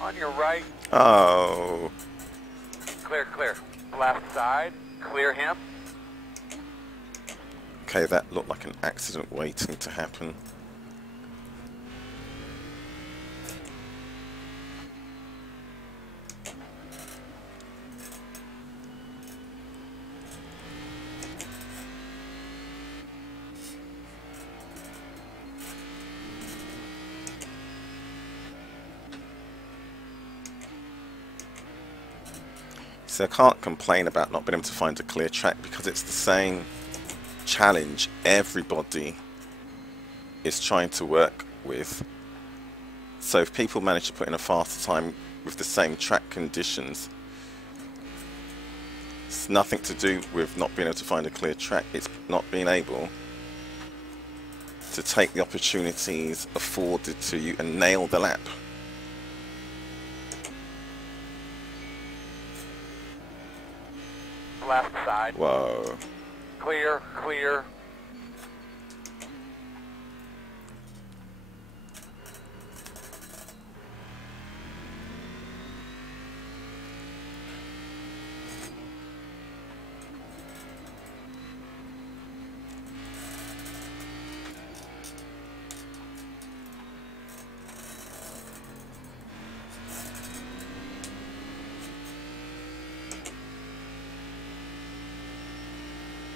On your right. Oh. Clear, clear. Left side. Clear him. Okay, that looked like an accident waiting to happen. So I can't complain about not being able to find a clear track because it's the same challenge everybody is trying to work with. So if people manage to put in a faster time with the same track conditions, it's nothing to do with not being able to find a clear track. It's not being able to take the opportunities afforded to you and nail the lap. Left side. Whoa. Clear, clear.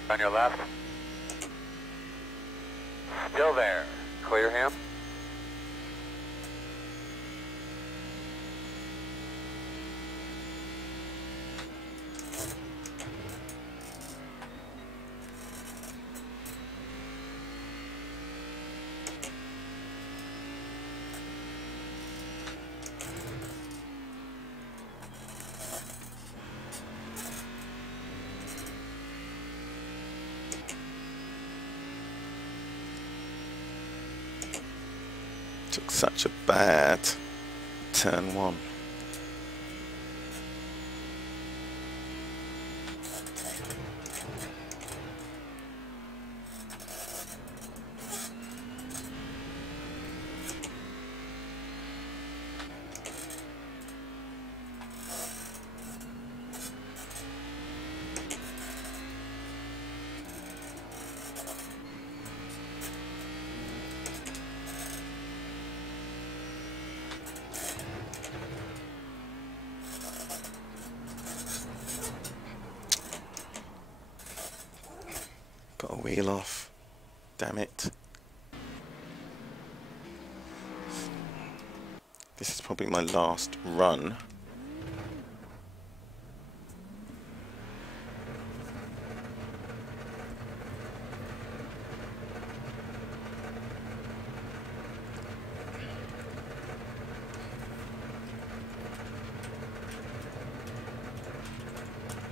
On your left. Still there. Clear him. Took such a bad turn one. Got a wheel off. Damn it. This is probably my last run.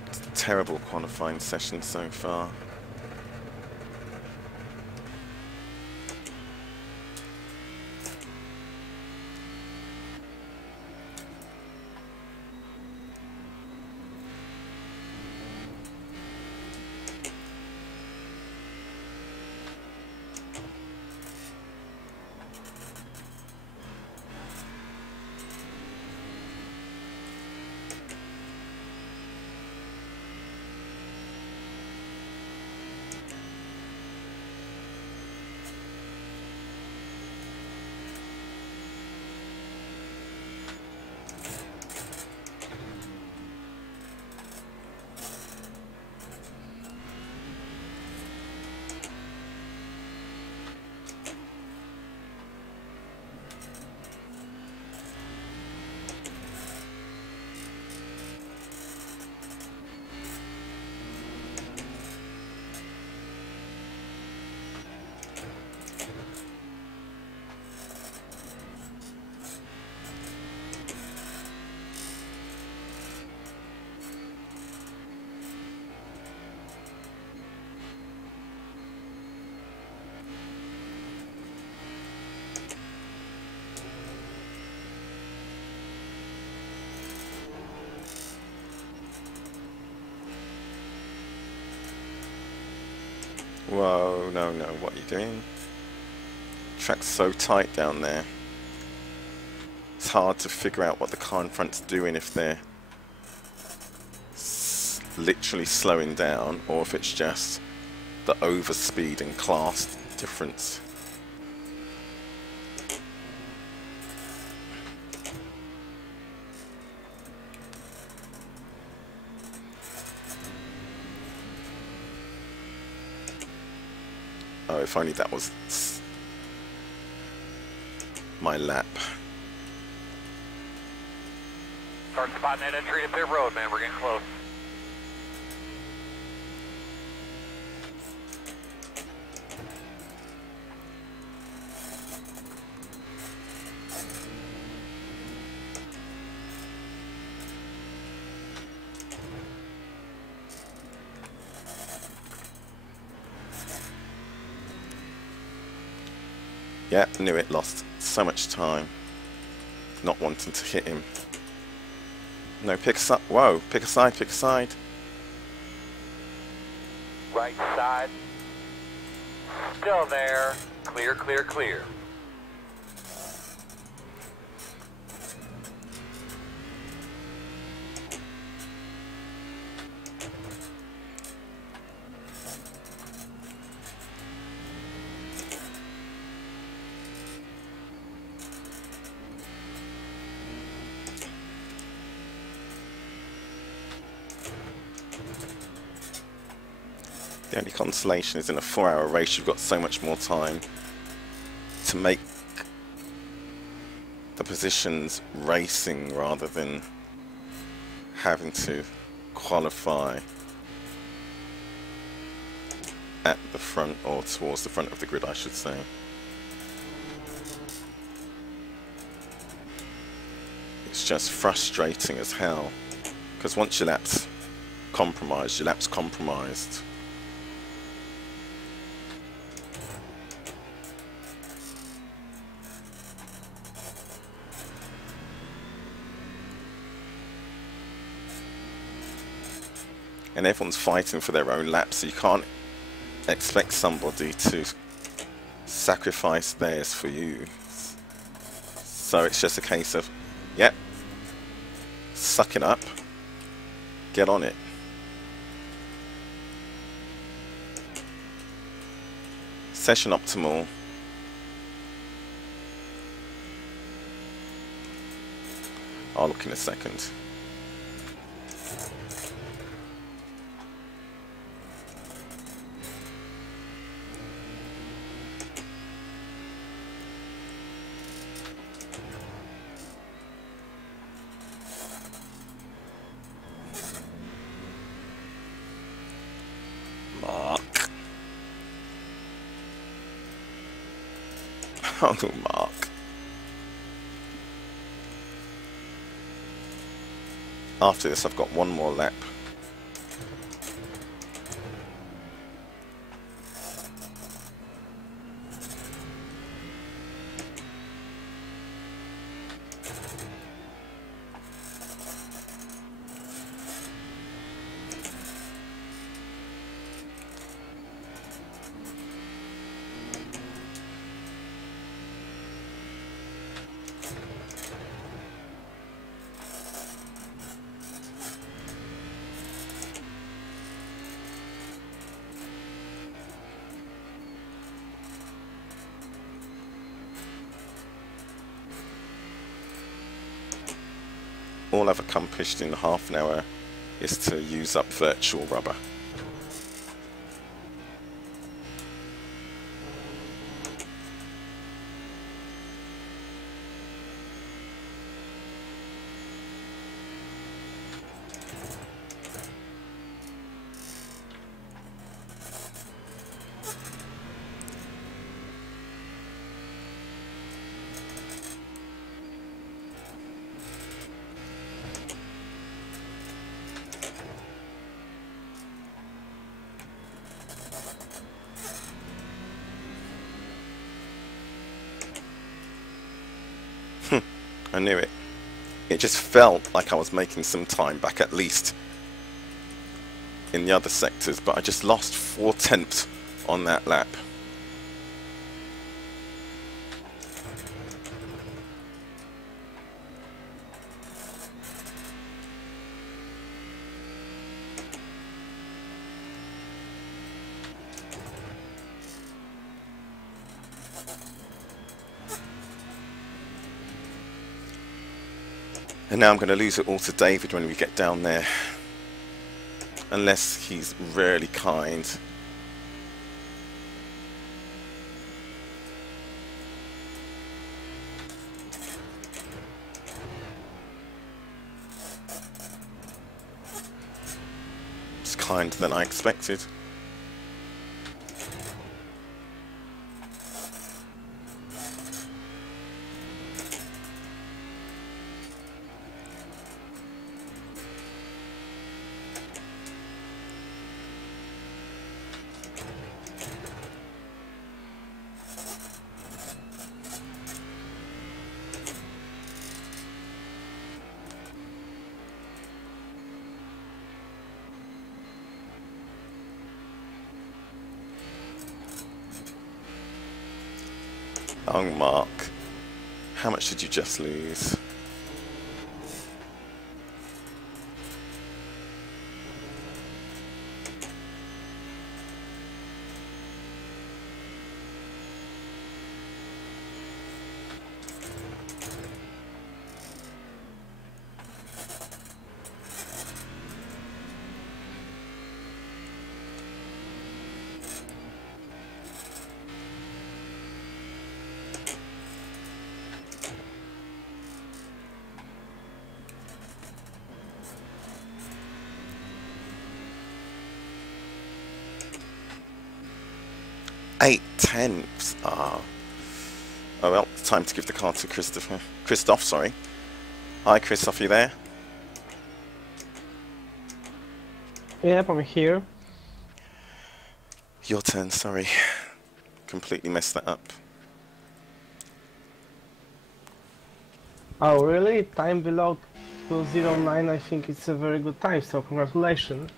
It's a terrible qualifying session so far. Whoa, no, no, what are you doing? Track's so tight down there. It's hard to figure out what the car in front's doing, if they're literally slowing down or if it's just the overspeed and class difference. Oh, if only that was my lap. Start spotting that entry to pit road, man. We're getting close. Yeah, knew it. Lost so much time not wanting to hit him. No, pick a side. Whoa, pick a side, pick a side. Right side. Still there. Clear, clear, clear. The only consolation is in a 4-hour race you've got so much more time to make the positions racing rather than having to qualify at the front, or towards the front of the grid I should say. It's just frustrating as hell, because once your lap's compromised, your lap's compromised. And everyone's fighting for their own lap, so you can't expect somebody to sacrifice theirs for you. So it's just a case of, yep, suck it up, get on it. Session optimal. I'll look in a second. Oh, Mark. After this, I've got one more lap. All I've accomplished in half an hour is to use up virtual rubber. I knew it. It just felt like I was making some time back, at least in the other sectors, but I just lost 4/10 on that lap. And now I'm going to lose it all to David when we get down there. Unless he's really kind. It's kinder than I expected. Oh, Mark, how much did you just lose? Eight tenths. Ah. Oh well, it's time to give the car to Christopher. Christoph, sorry. Hi, Christoph, you there? Yep, I'm here. Your turn, sorry. Completely messed that up. Oh, really? Time below 209, I think it's a very good time, so congratulations.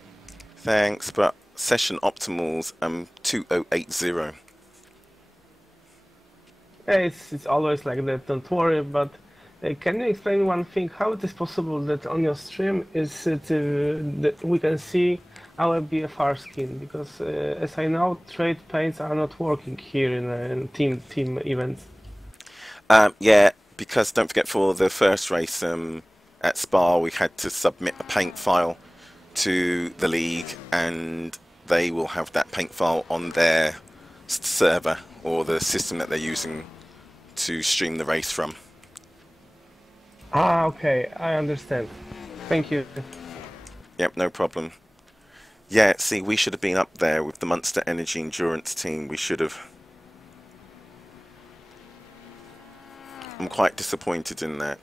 Thanks, but session optimals 2080. Yeah, it's always like that, don't worry, but can you explain one thing? How it is possible that on your stream is it, that we can see our BFR skin? Because as I know, trade paints are not working here in team events. Yeah, because don't forget for the first race at Spa, we had to submit a paint file to the league, and they will have that paint file on their server or the system that they're using to stream the race from. Ah, okay, I understand. Thank you. Yep, no problem. Yeah, see, we should have been up there with the Monster Energy Endurance team. We should have. I'm quite disappointed in that.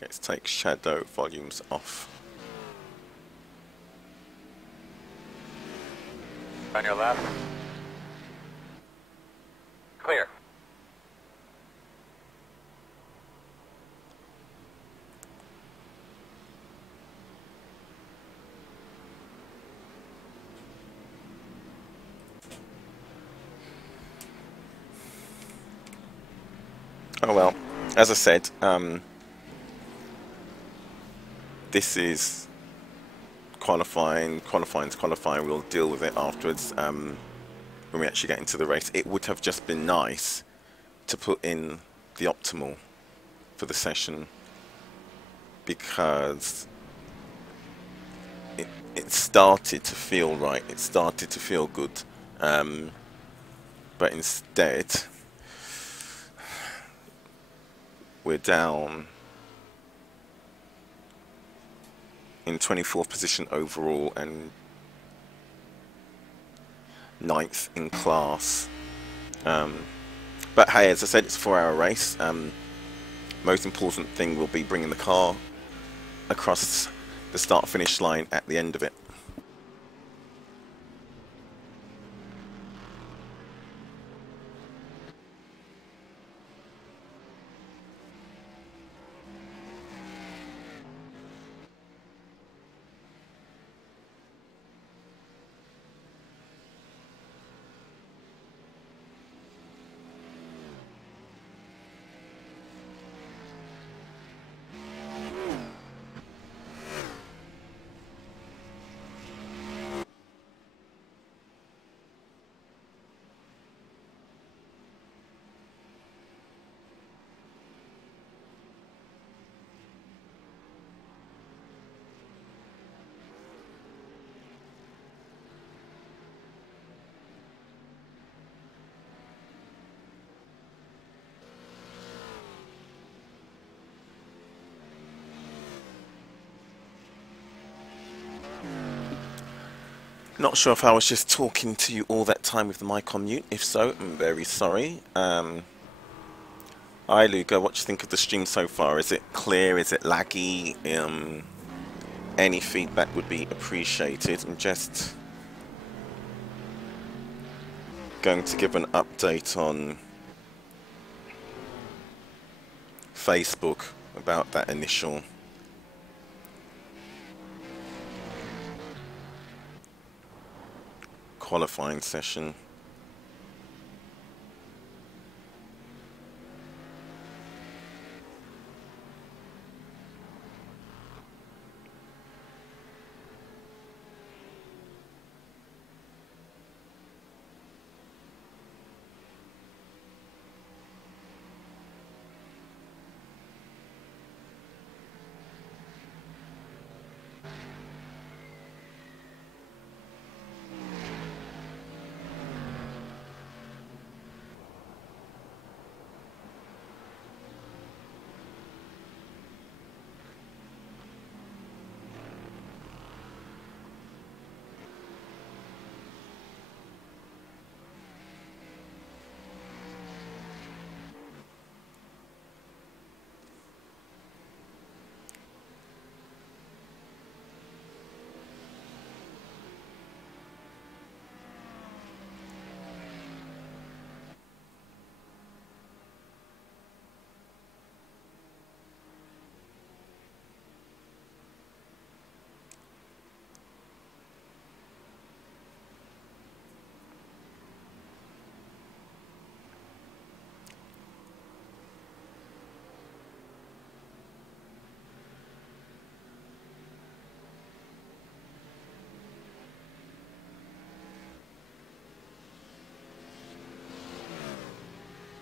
Let's take shadow volumes off. On your left. Clear. Oh well, as I said, this is qualifying. Qualifying's qualifying. We'll deal with it afterwards when we actually get into the race. It would have just been nice to put in the optimal for the session, because it started to feel right. It started to feel good, but instead we're down in 24th position overall and 9th in class. But hey, as I said, it's a 4-hour race. Most important thing will be bringing the car across the start-finish line at the end of it. Not sure if I was just talking to you all that time with the mic on mute. If so, I'm very sorry. Hi Luca, what do you think of the stream so far? Is it clear? Is it laggy? Any feedback would be appreciated. I'm just going to give an update on Facebook about that initial qualifying session.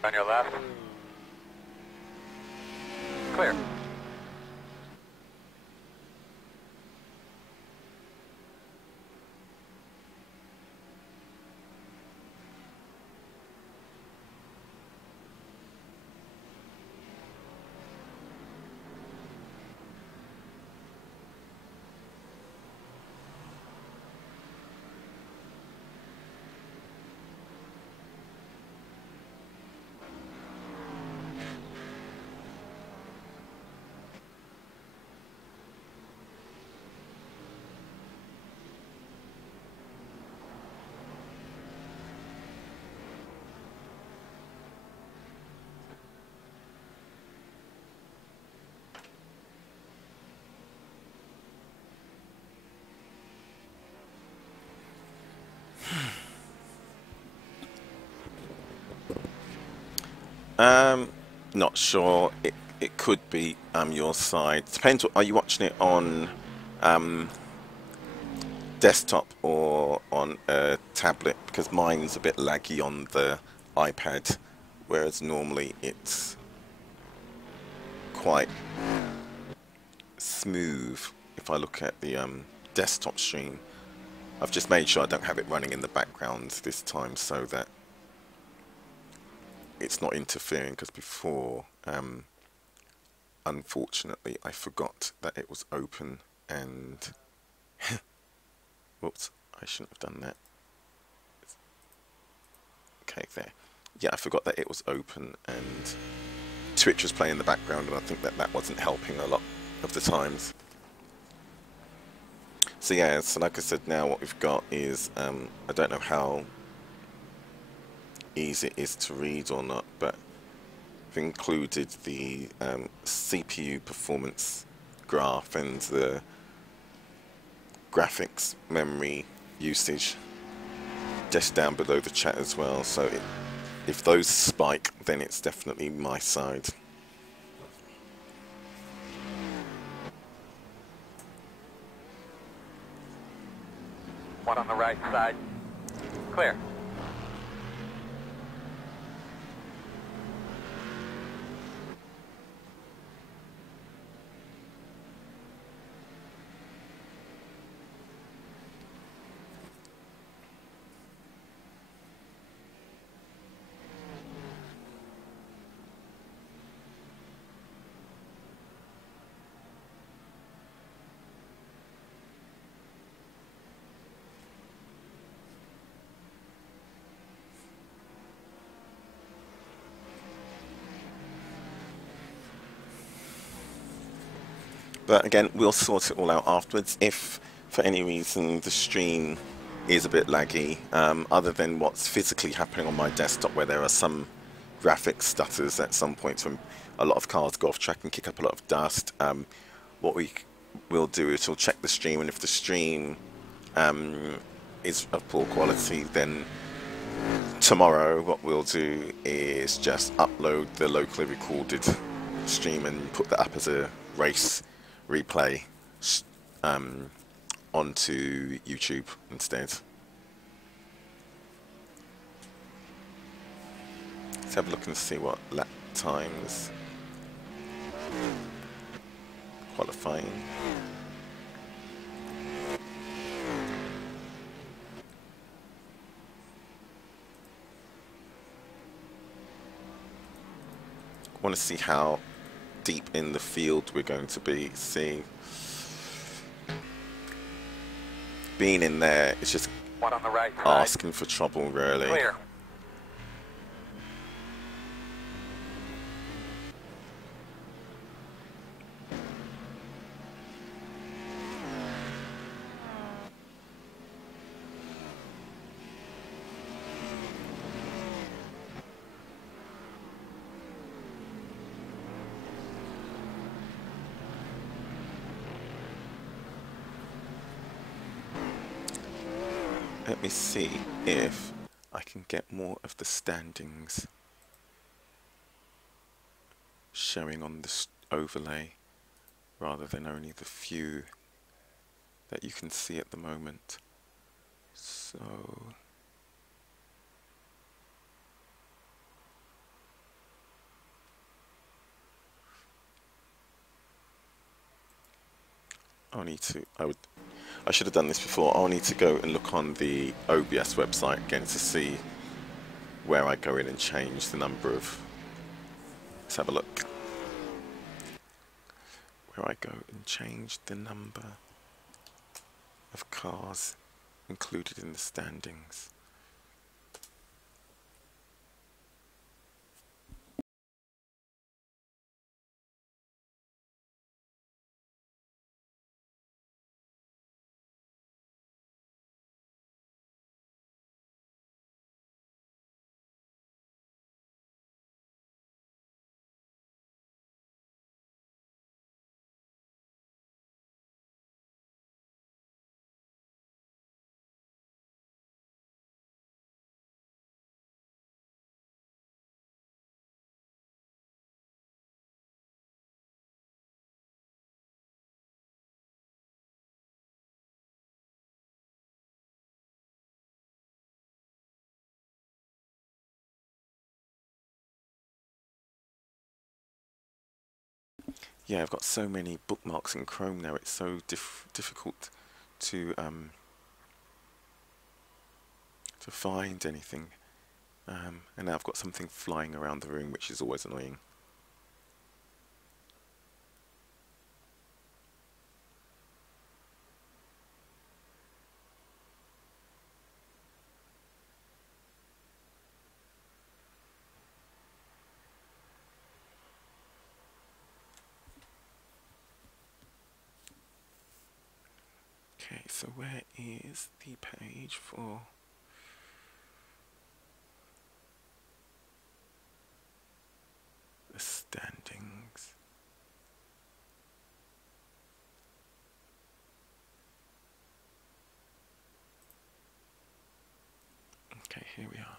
On your left. Clear. Not sure. It could be your side. Depends. Are you watching it on desktop or on a tablet? Because mine's a bit laggy on the iPad, whereas normally it's quite smooth. If I look at the desktop stream, I've just made sure I don't have it running in the background this time so that it's not interfering, because before unfortunately I forgot that it was open and whoops, I shouldn't have done that. Okay, there. Yeah, I forgot that it was open and Twitch was playing in the background, and I think that that wasn't helping a lot of the times. So yeah, so like I said, now what we've got is, I don't know how easy it is to read or not, but we've included the CPU performance graph and the graphics memory usage just down below the chat as well, so if those spike, then it's definitely my side. One on the right side. Clear. But again, we'll sort it all out afterwards. If for any reason the stream is a bit laggy, other than what's physically happening on my desktop, where there are some graphics stutters at some points when a lot of cars go off track and kick up a lot of dust, what we will do is we'll check the stream, and if the stream is of poor quality, then tomorrow what we'll do is just upload the locally recorded stream and put that up as a race replay onto YouTube instead. Let's have a look and see what lap times qualifying. I want to see how deep in the field we're going to be. See, being in there, it's just One on the right side. asking for trouble, really. Clear. Let me see if I can get more of the standings showing on this overlay rather than only the few that you can see at the moment. So I should have done this before. I'll need to go and look on the OBS website again to see where I go in and change the number of, let's have a look, where I go and change the number of cars included in the standings. Yeah, I've got so many bookmarks in Chrome now, it's so difficult to find anything. And now I've got something flying around the room, which is always annoying. Okay, so where is the page for the standings? Okay, here we are.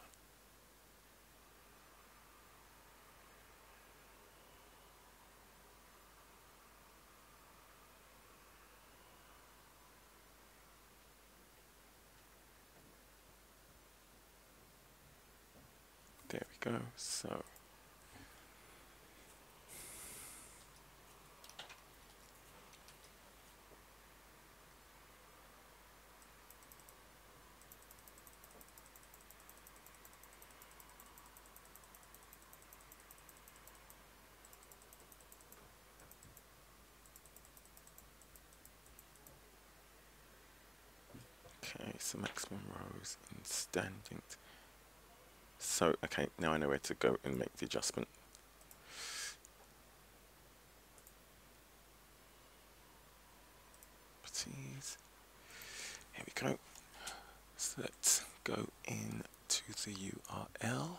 There we go. So okay, so maximum rows and standings. So okay, now I know where to go and make the adjustment. Please. Here we go. So let's go into the URL.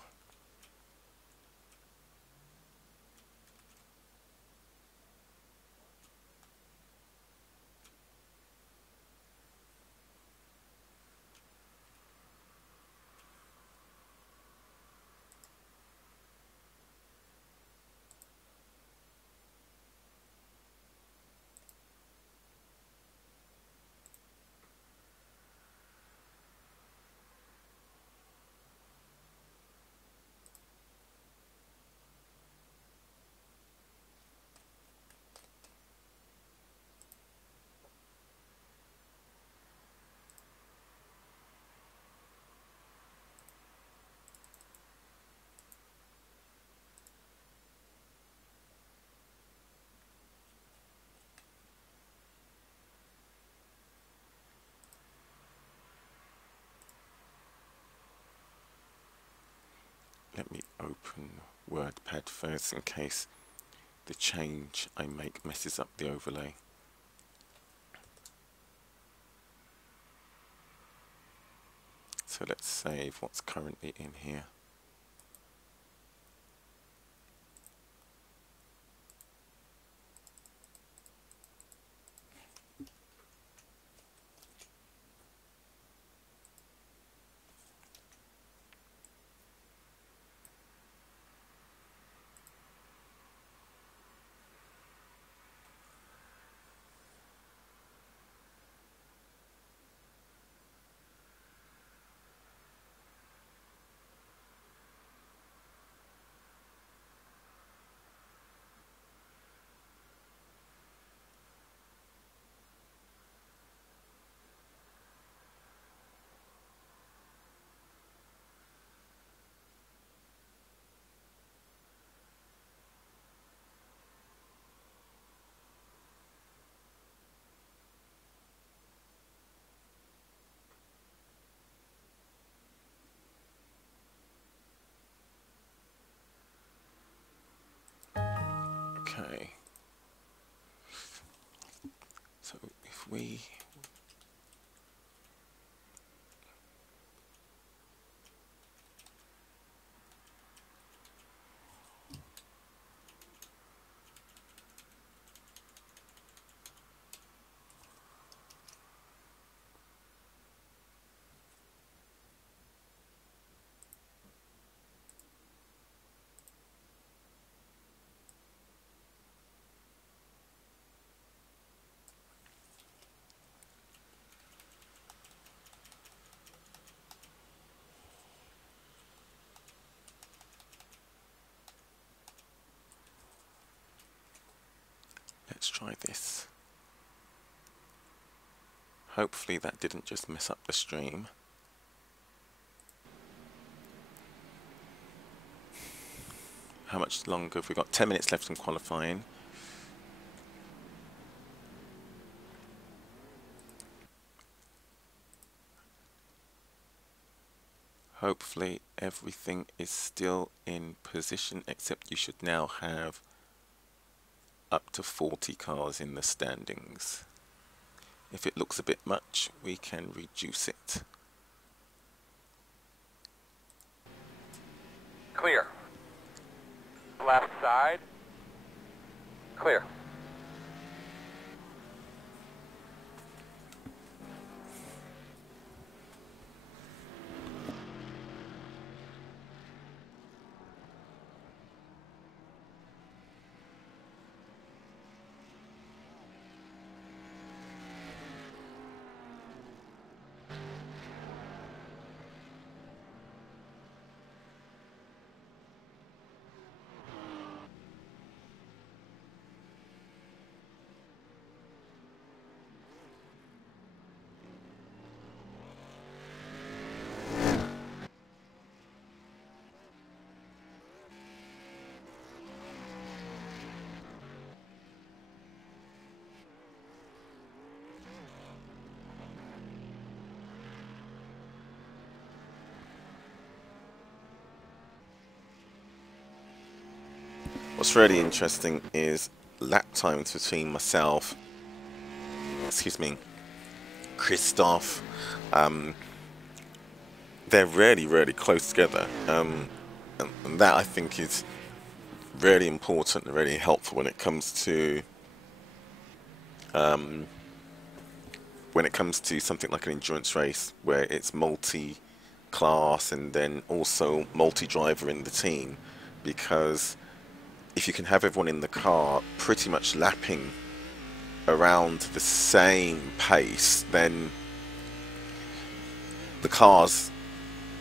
Let me open WordPad first in case the change I make messes up the overlay. So let's save what's currently in here. Okay. So if we let's try this. Hopefully that didn't just mess up the stream. How much longer have we got? 10 minutes left in qualifying. Hopefully everything is still in position, except you should now have up to 40 cars in the standings. If it looks a bit much, we can reduce it. Clear. Left side. Clear. What's really interesting is lap times between myself, Christoph. They're really close together, and that I think is really important and really helpful when it comes to something like an endurance race where it's multi-class and then also multi-driver in the team, because if you can have everyone in the car pretty much lapping around the same pace, then the car's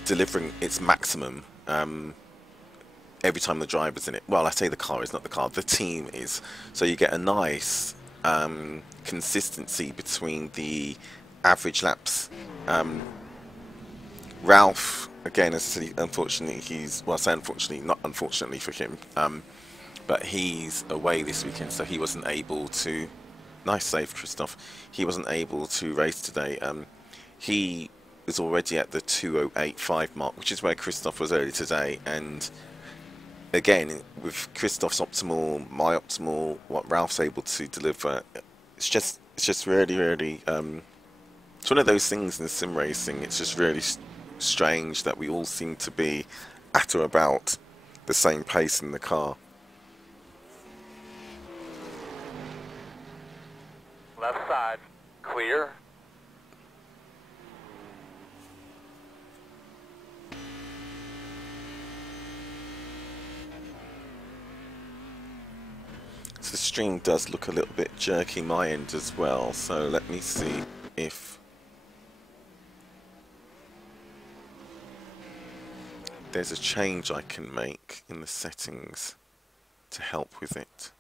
delivering its maximum every time the driver's in it. Well, I say the car is, not the car, the team is. So you get a nice consistency between the average laps. Ralph, again, as I said, unfortunately, I say unfortunately, not unfortunately for him, but he's away this weekend, so he wasn't able to. Nice save, Christoph. He wasn't able to race today. He is already at the 2:08.5 mark, which is where Christoph was earlier today. And again, with Christoph's optimal, my optimal, what Ralph's able to deliver, it's just really. It's one of those things in sim racing. It's just really strange that we all seem to be at or about the same pace in the car. Left side. Clear. So the stream does look a little bit jerky my end as well, so let me see if there's a change I can make in the settings to help with it.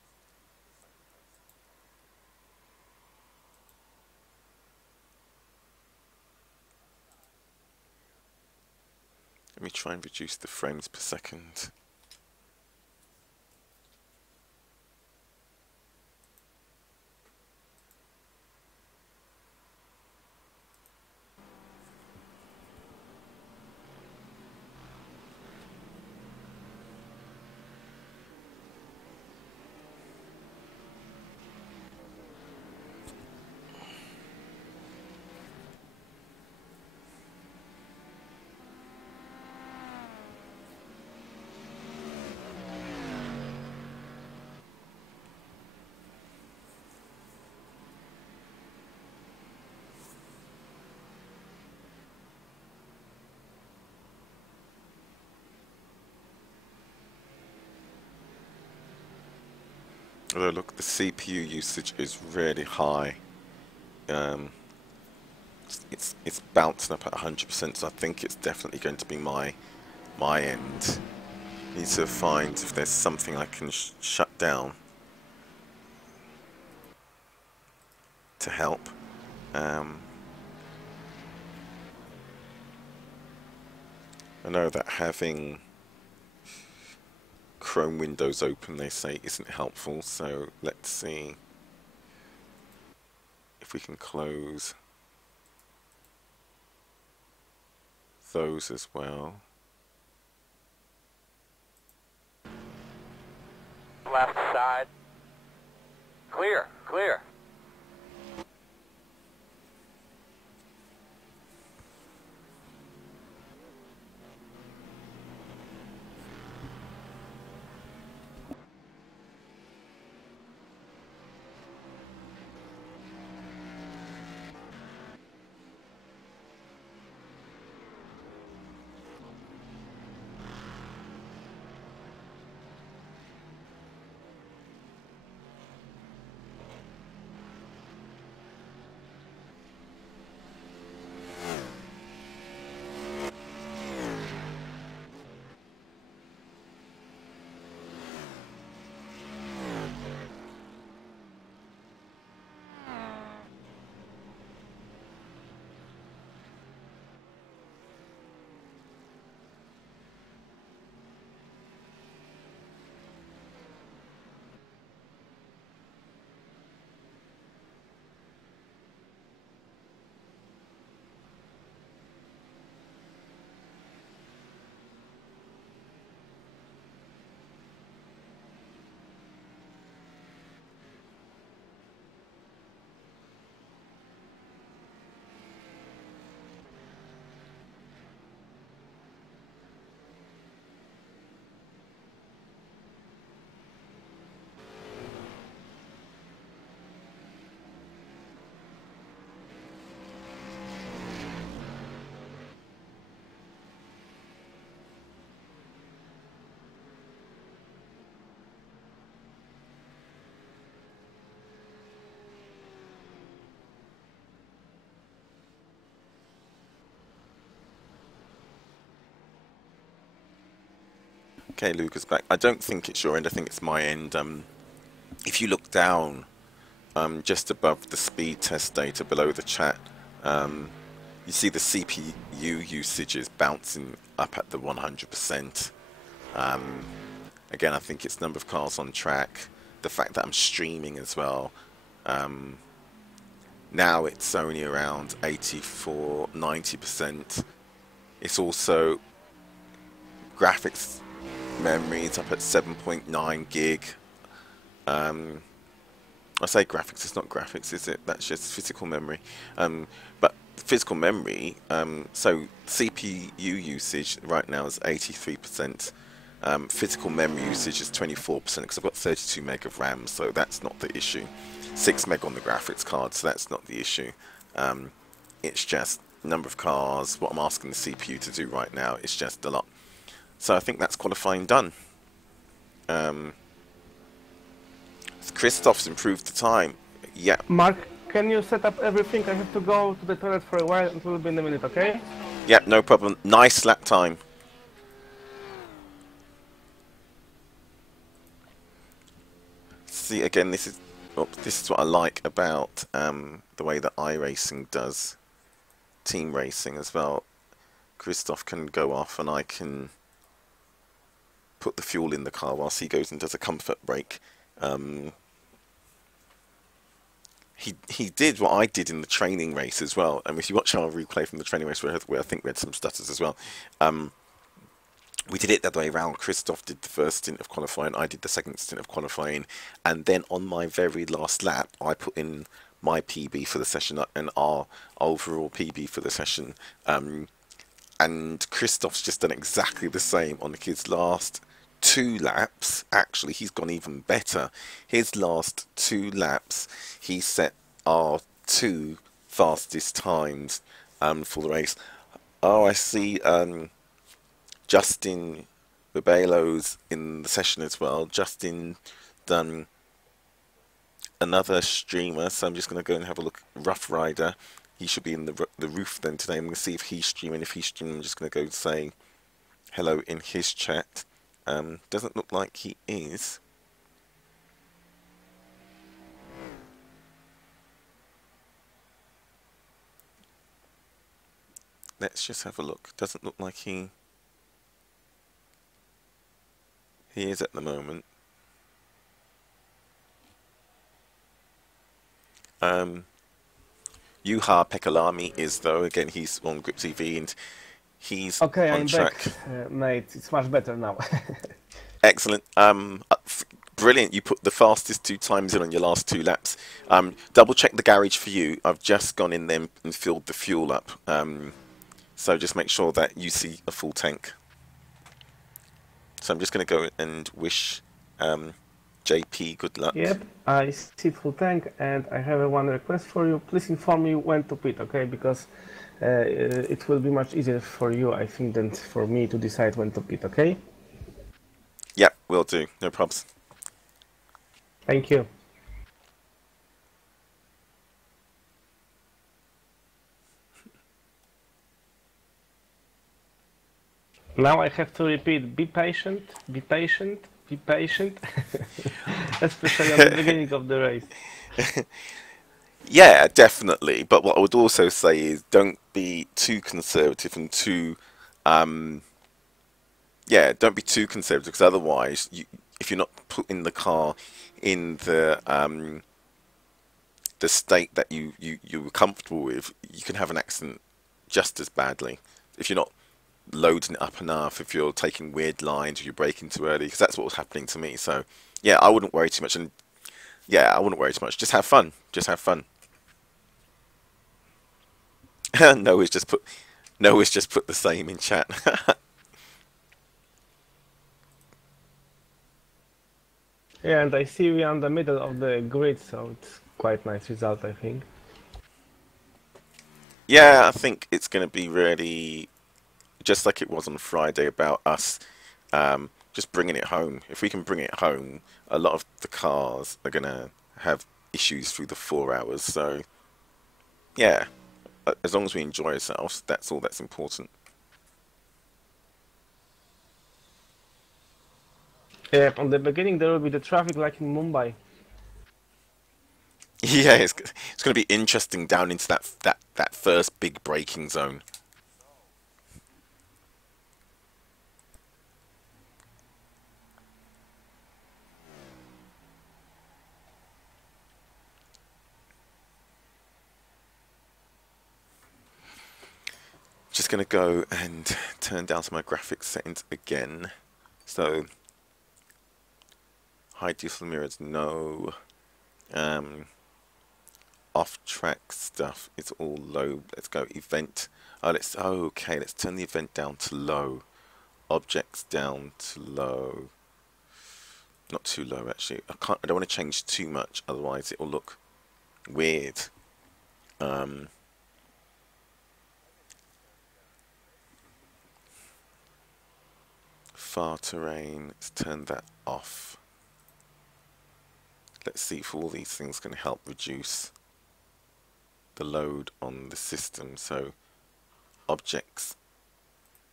Let me try and reduce the frames per second. Although look, the CPU usage is really high. It's bouncing up at 100%, so I think it's definitely going to be my end. Need to find if there's something I can shut down to help. I know that having Chrome windows open, they say, isn't helpful, so let's see if we can close those as well. Left side. Clear. Clear. Okay, Luca's back. I don't think it's your end. I think it's my end. If you look down, just above the speed test data below the chat, you see the CPU usage is bouncing up at the 100%. Again, I think it's number of cars on track, the fact that I'm streaming as well. Now it's only around 84, 90%. It's also graphics memory, it's up at 7.9 gig. I say graphics, it's not graphics, is it? That's just physical memory. But physical memory, so CPU usage right now is 83%. Physical memory usage is 24% because I've got 32 meg of RAM, so that's not the issue. 6 meg on the graphics card, so that's not the issue. It's just number of cars, what I'm asking the CPU to do right now, it's just a lot. So I think that's qualifying done. Christoph's improved the time. Yeah. Mark, can you set up everything? I have to go to the toilet for a while and we'll be in a minute, okay? Yeah, no problem. Nice lap time. See, again, this is what I like about the way that iRacing does team racing as well. Christoph can go off and I can put the fuel in the car whilst he goes and does a comfort break. He did what I did in the training race as well. And if you watch our replay from the training race where I think we had some stutters as well, we did it the other way around. Christoph did the first stint of qualifying, I did the second stint of qualifying, and then on my very last lap I put in my PB for the session and our overall PB for the session. And Christoph's just done exactly the same on his last 2 laps. Actually, he's gone even better. His last 2 laps, he set our 2 fastest times for the race. Oh, I see Justin Ribelo's in the session as well. Justin done another streamer, so I'm just going to go and have a look. Rough Rider, he should be in the roof then today. I'm going to see if he's streaming. If he's streaming, I'm just going to go say hello in his chat. Doesn't look like he is. Let's just have a look. Doesn't look like he is at the moment. Juha Pekalami is though. Again, he's on Grip TV and he's okay, on I'm track. Back, mate. It's much better now. Excellent. Brilliant. You put the fastest 2 times in on your last 2 laps. Double check the garage for you. I've just gone in there and filled the fuel up. So just make sure that you see a full tank. So I'm just going to go and wish JP good luck. Yep, I see full tank, and I have one request for you. Please inform me when to pit, okay? Because it will be much easier for you, I think, than for me to decide when to pit, okay? Yep, will do. No problems. Thank you. Now I have to repeat, be patient, be patient, be patient, especially at the beginning of the race. Yeah, definitely. But what I would also say is don't be too conservative and too, yeah, don't be too conservative because otherwise, if you're not putting the car in the state that you're comfortable with, you can have an accident just as badly. If you're not loading it up enough, if you're taking weird lines, or you're braking too early, because that's what was happening to me. So yeah, I wouldn't worry too much, and yeah, I wouldn't worry too much. Just have fun. Just have fun. Noah's just put the same in chat. Yeah, and I see we are in the middle of the grid, so it's quite nice result, I think. Yeah, I think it's going to be really just like it was on Friday about us just bringing it home. If we can bring it home, a lot of the cars are going to have issues through the 4 hours. So, yeah, as long as we enjoy ourselves, that's all that's important. Yep, on the beginning there will be the traffic like in Mumbai. Yeah, it's going to be interesting down into that first big braking zone. Just going to go and turn down some of my graphics settings again. So, hide diesel mirrors, no. Off-track stuff is all low. Let's go event. Okay, let's turn the event down to low. Objects down to low. Not too low, actually. I don't want to change too much, otherwise it will look weird. Far terrain, let's turn that off. Let's see if all these things can help reduce the load on the system. So objects,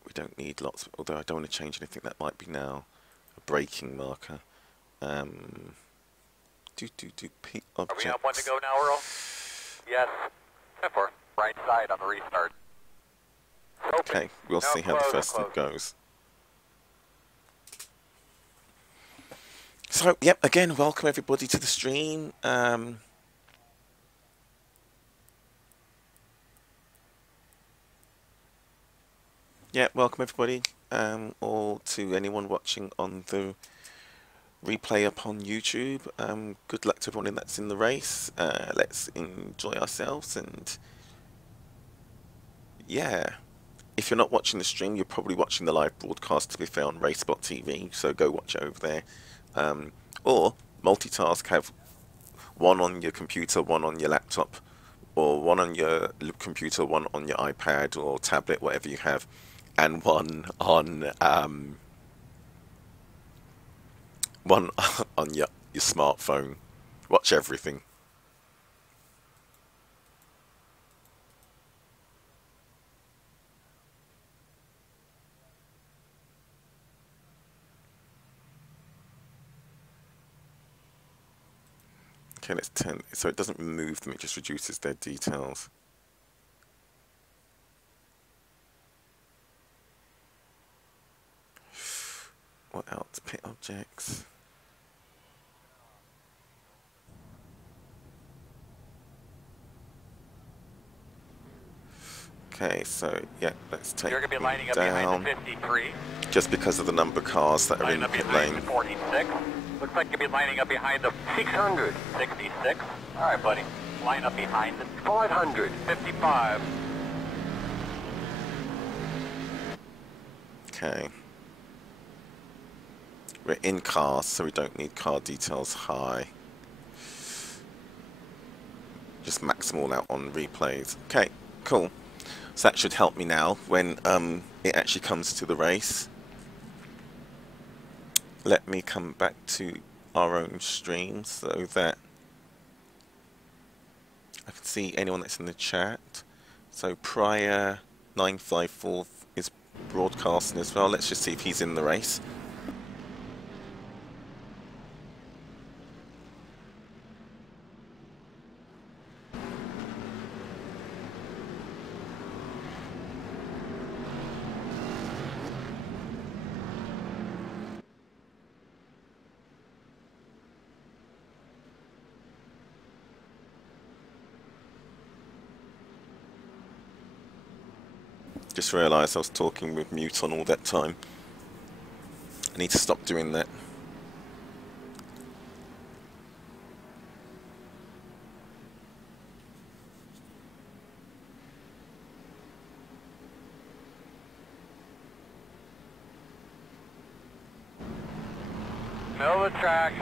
we don't need lots, although I don't want to change anything. That might be now a braking marker. P objects. Are we on one to go now, Earl? Yes. 10-4. Right side on the restart. Okay, we'll see how the first step goes. So, yep, again, welcome everybody to the stream. Yeah, welcome everybody, or to anyone watching on the replay up on YouTube. Good luck to everyone that's in the race. Let's enjoy ourselves, and yeah, if you're not watching the stream, you're probably watching the live broadcast, to be fair, on RaceBot TV, so go watch it over there. Or multitask, have one on your computer, one on your laptop, or one on your computer, one on your iPad or tablet, whatever you have, and one on your smartphone. Watch everything. Okay, let's turn, so it doesn't remove them, it just reduces their details. What else? Pit objects. Okay, so yeah, let's take You're going to be lining up down, behind the 53. just because of the number of cars that are in the pit lane. 46. Looks like you'll be lining up behind the 600. 66. All right, buddy. Line up behind the 500. 55. Okay. We're in cars, so we don't need car details high. Just max them all out on replays. Okay, cool. So that should help me now when it actually comes to the race. Let me come back to our own stream so that I can see anyone that's in the chat. So Prior 954 is broadcasting as well. Let's just see if he's in the race. Just realised I was talking with mute on all that time. I need to stop doing that. Middle of the track.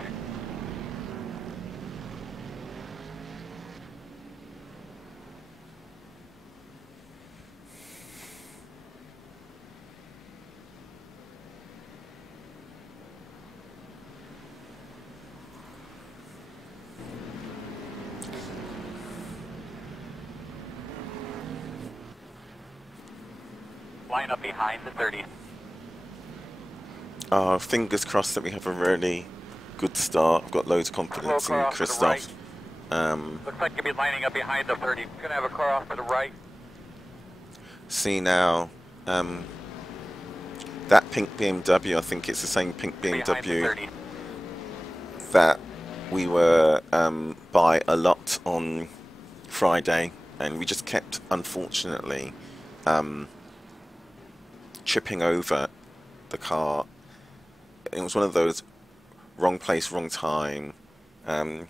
Line up behind the 30. Fingers crossed that we have a really good start. I've got loads of confidence in Christoph. Looks like you'll be lining up behind the 30. Gonna have a car off to the right. See now, that pink BMW, I think it's the same pink BMW that we were by a lot on Friday, and we just kept, unfortunately, tripping over the car. It was one of those wrong place, wrong time, and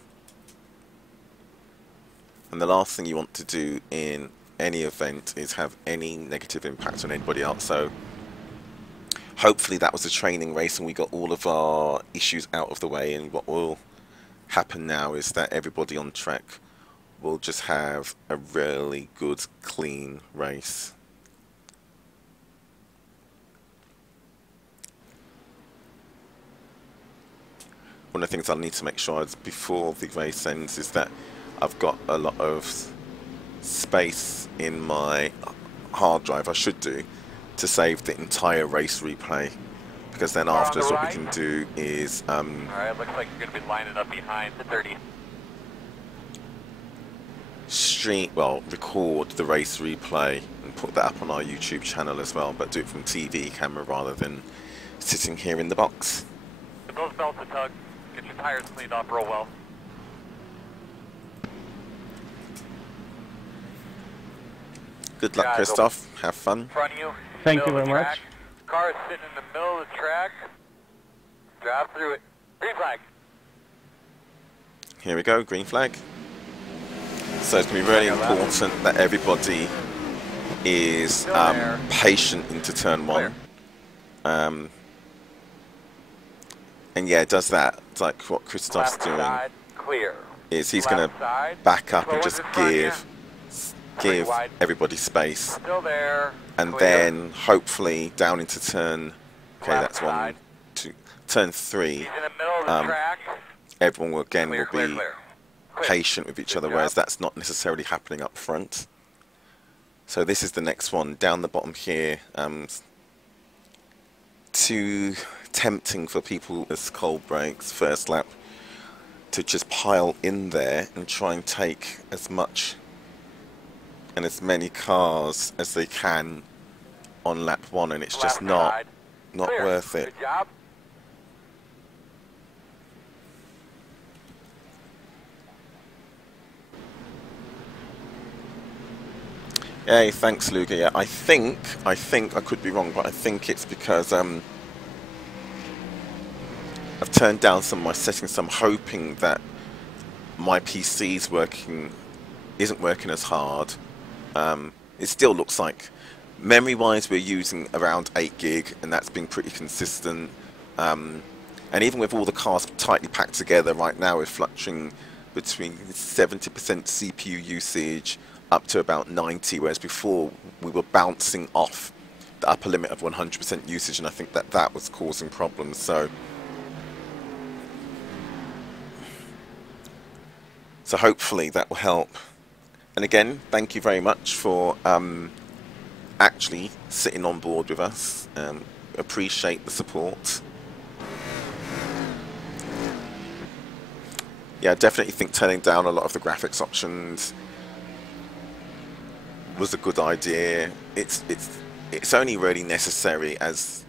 the last thing you want to do in any event is have any negative impact on anybody else. So hopefully that was a training race and we got all of our issues out of the way, and what will happen now is that everybody on track will just have a really good, clean race. One of the things I need to make sure is before the race ends is that I've got a lot of space in my hard drive, I should do, to save the entire race replay, because then afterwards what we can do is Alright, looks like you're gonna be lining up behind the 30. record the race replay and put that up on our YouTube channel as well, but do it from TV camera rather than sitting here in the box. Get those belts a tug. Get your tires cleaned off real well. Good luck, Christoph. Have fun. In front of you. Thank you very much. Car is sitting in the middle of the track. Drive through it. Green flag. Here we go, green flag. So it's going to be really important that everybody is patient into turn one. And yeah, it does that. It's like what Christoph's doing is he's going to back up and just give everybody space, and then hopefully down into turn, okay, that's 1, 2, turn 3, everyone will be patient with each other, whereas that's not necessarily happening up front. So this is the next one down the bottom here. Too tempting for people as cold breaks first lap to just pile in there and try and take as much and as many cars as they can on lap 1, and it's just not worth it. Good job. Hey, thanks, Luger. Yeah, I think I could be wrong, but I think it's because I've turned down some of my settings. So I'm hoping that my PC's isn't working as hard. It still looks like, memory-wise, we're using around 8 gig, and that's been pretty consistent. And even with all the cars tightly packed together, right now we're fluctuating between 70% CPU usage up to about 90, whereas before we were bouncing off the upper limit of 100% usage, and I think that was causing problems. So hopefully that will help. And again, thank you very much for actually sitting on board with us. Appreciate the support. Yeah, I definitely think turning down a lot of the graphics options was a good idea. It's only really necessary, as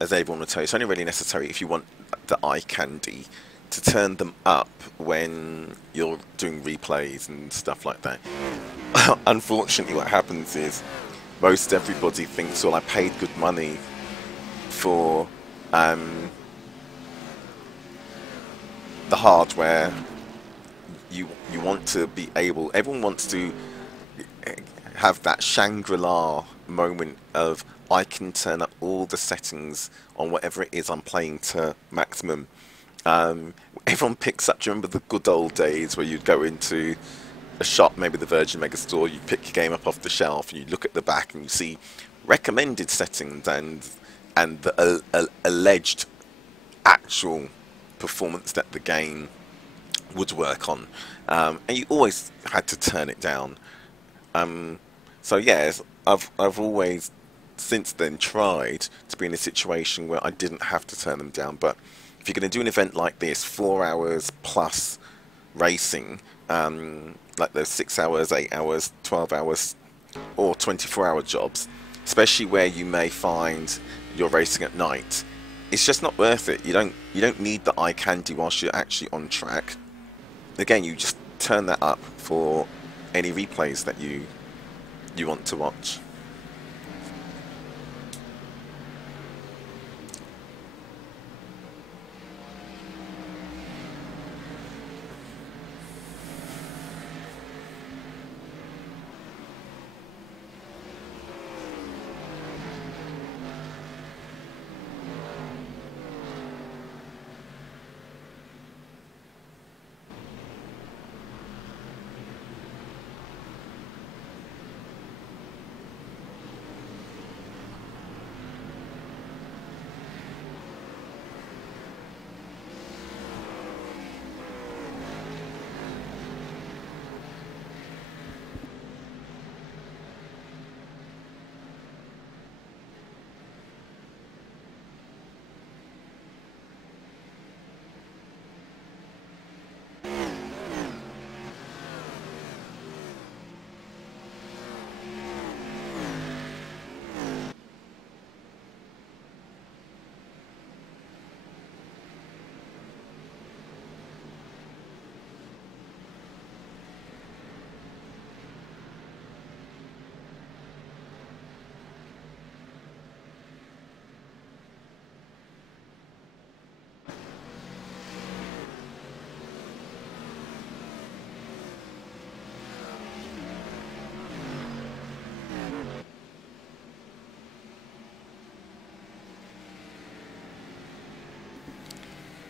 everyone will tell you, it's only really necessary if you want the eye candy to turn them up when you're doing replays and stuff like that. Unfortunately, what happens is most everybody thinks, well, I paid good money for the hardware. You want to be able, everyone wants to have that Shangri-La moment of, I can turn up all the settings on whatever it is I'm playing to maximum. Everyone picks up, do you remember the good old days where you'd go into a shop, maybe the Virgin Megastore, you pick your game up off the shelf and you look at the back and you see recommended settings and the alleged actual performance that the game would work on, and you always had to turn it down. So yes, I've always since then tried to be in a situation where I didn't have to turn them down. But if you're going to do an event like this, 4 hours plus racing, like those 6 hours, 8 hours, 12 hours, or 24-hour jobs, especially where you may find you're racing at night, it's just not worth it. You don't need the eye candy whilst you're actually on track. Again, you just turn that up for any replays that you want to watch.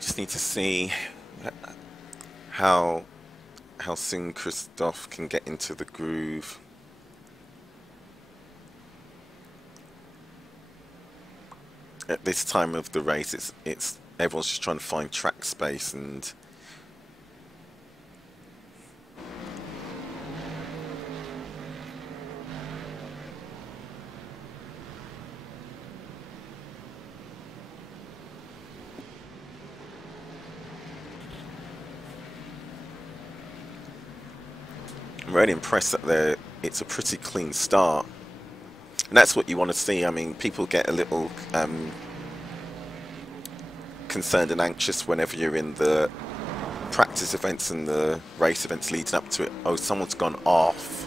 Just need to see how soon Christoph can get into the groove. At this time of the race, it's everyone's just trying to find track space, and I'm really impressed that it's a pretty clean start. And that's what you want to see. I mean, people get a little concerned and anxious whenever you're in the practice events and the race events leading up to it. Oh, someone's gone off.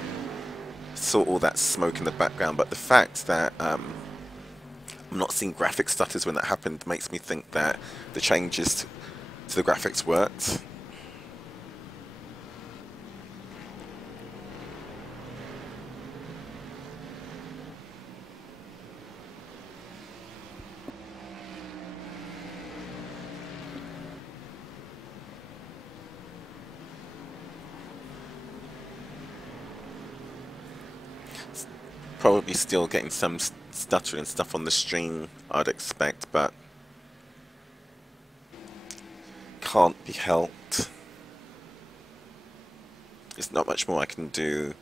Saw all that smoke in the background. But the fact that I'm not seeing graphic stutters when that happened makes me think that the changes to the graphics worked. Probably still getting some stuttering and stuff on the stream, I'd expect, but can't be helped. There's not much more I can do.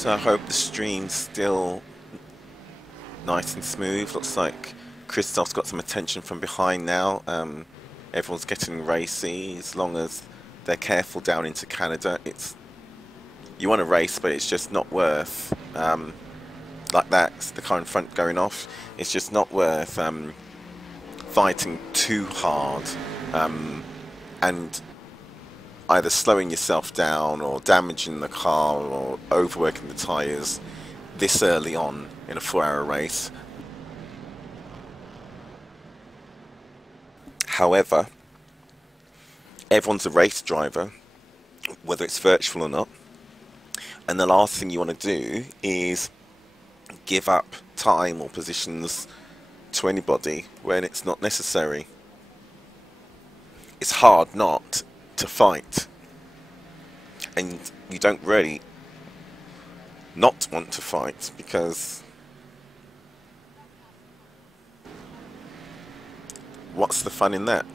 So I hope the stream's still nice and smooth. Looks like Christoph's got some attention from behind now. Everyone's getting racy as long as they're careful down into Canada. You want to race, but it's just not worth like that's the car in front going off. It's just not worth fighting too hard and either slowing yourself down or damaging the car or overworking the tyres this early on in a 4-hour race. However, everyone's a race driver, whether it's virtual or not, and the last thing you want to do is give up time or positions to anybody when it's not necessary. It's hard not to fight, and you don't really not want to fight because what's the fun in that?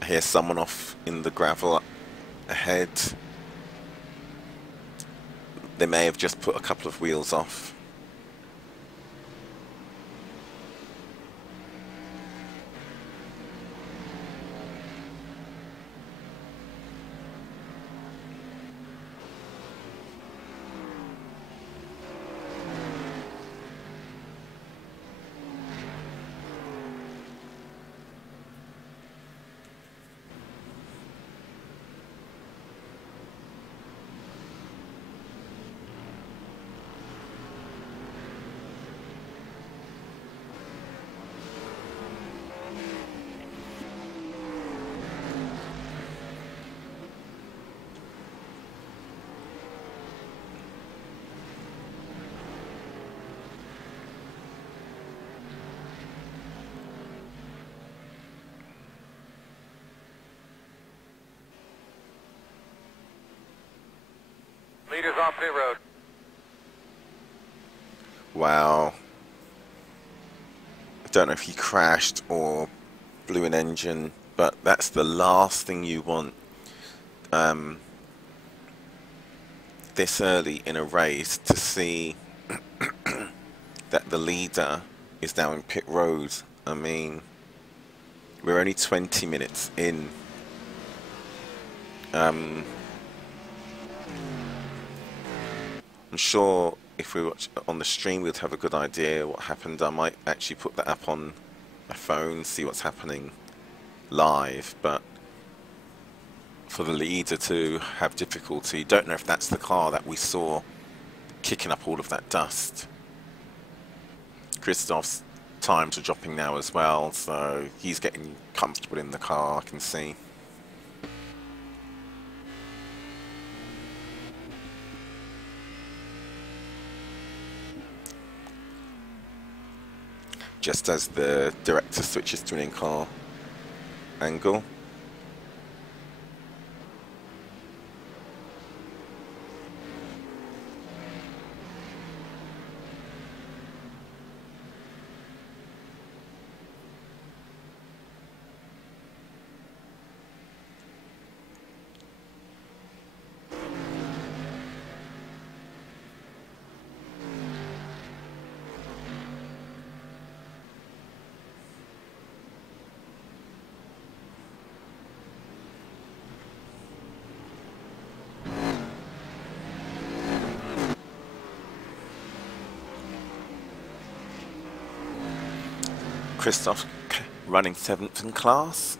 I hear someone off in the gravel ahead. They may have just put a couple of wheels off. Leaders off pit road. Wow. I don't know if he crashed or blew an engine, but that's the last thing you want this early in a race, to see that the leader is now in pit road. I mean, we're only 20 minutes in. I'm sure if we watch on the stream we'd have a good idea what happened. I might actually put that up on my phone, see what's happening live, but for the leader to have difficulty, don't know if that's the car that we saw kicking up all of that dust. Christoph's times are dropping now as well, so he's getting comfortable in the car, I can see. Just as the director switches to an in-car angle. Christoph running 7th in class.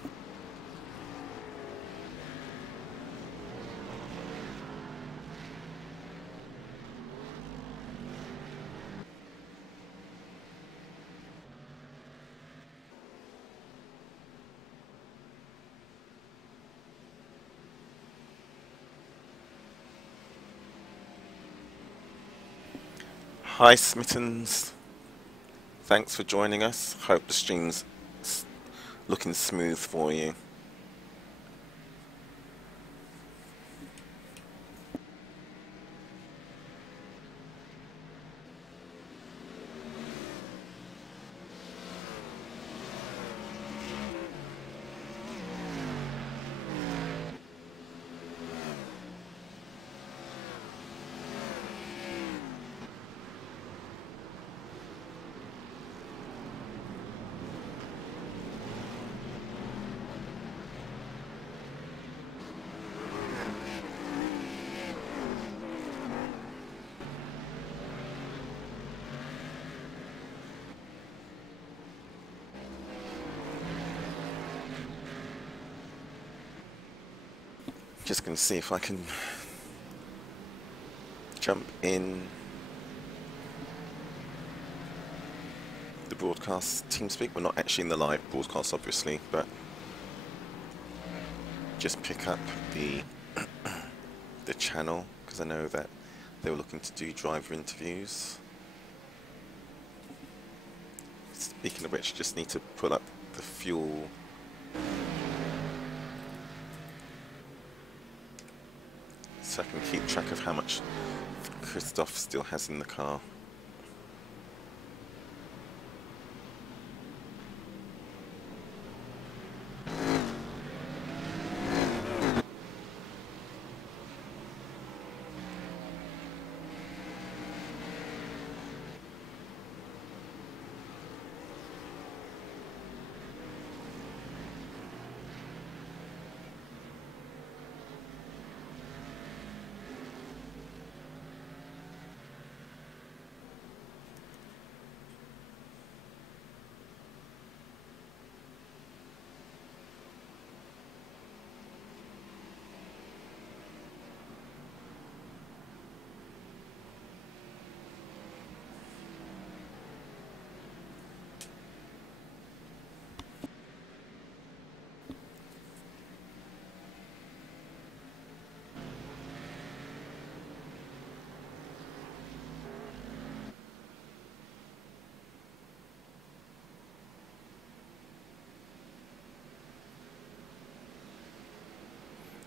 Hi Smittens, thanks for joining us. Hope the stream's looking smooth for you. Just going to see if I can jump in the broadcast TeamSpeak. We're not actually in the live broadcast, obviously, but just pick up the the channel because I know that they were looking to do driver interviews. Speaking of which, just need to pull up the fuel. So I can keep track of how much Christoph still has in the car.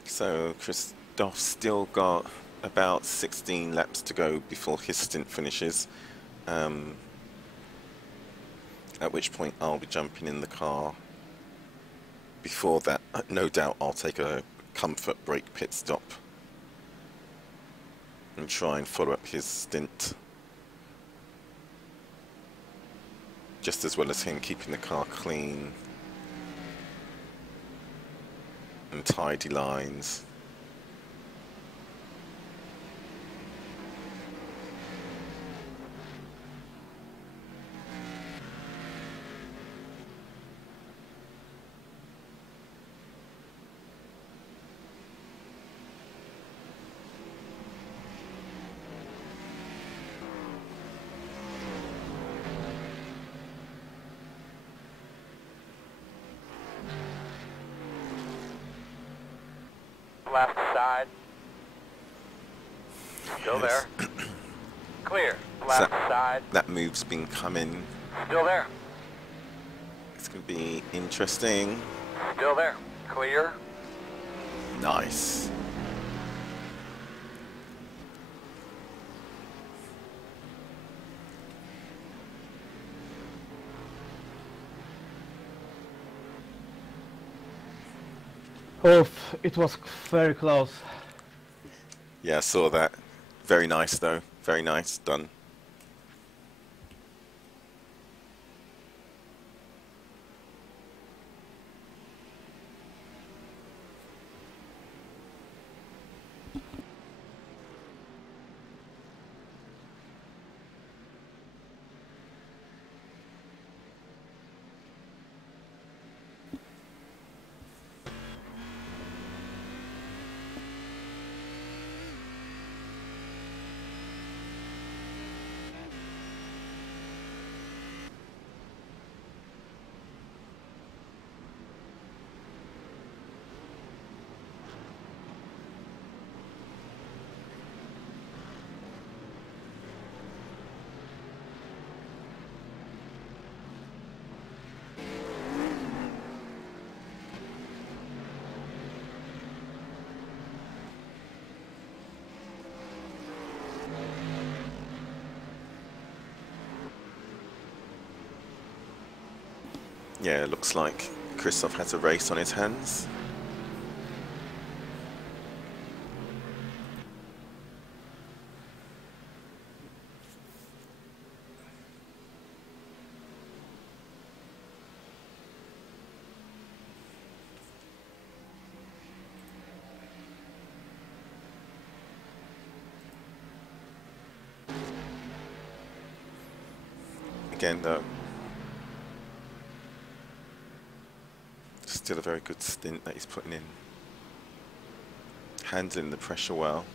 So Christoph's still got about 16 laps to go before his stint finishes, at which point I'll be jumping in the car. Before that, no doubt I'll take a comfort break pit stop and try and follow up his stint, just as well as him keeping the car clean and tidy lines. Left side. Still Yes. there. Clear. Left side. That move's been coming. Still there. It's going to be interesting. Still there. Clear. Nice. Oof, it was very close. Yeah, I saw that. Very nice though. Very nice. Done. Yeah, it looks like Christoph has a race on his hands. Again, though, still a very good stint that he's putting in. Handling the pressure well.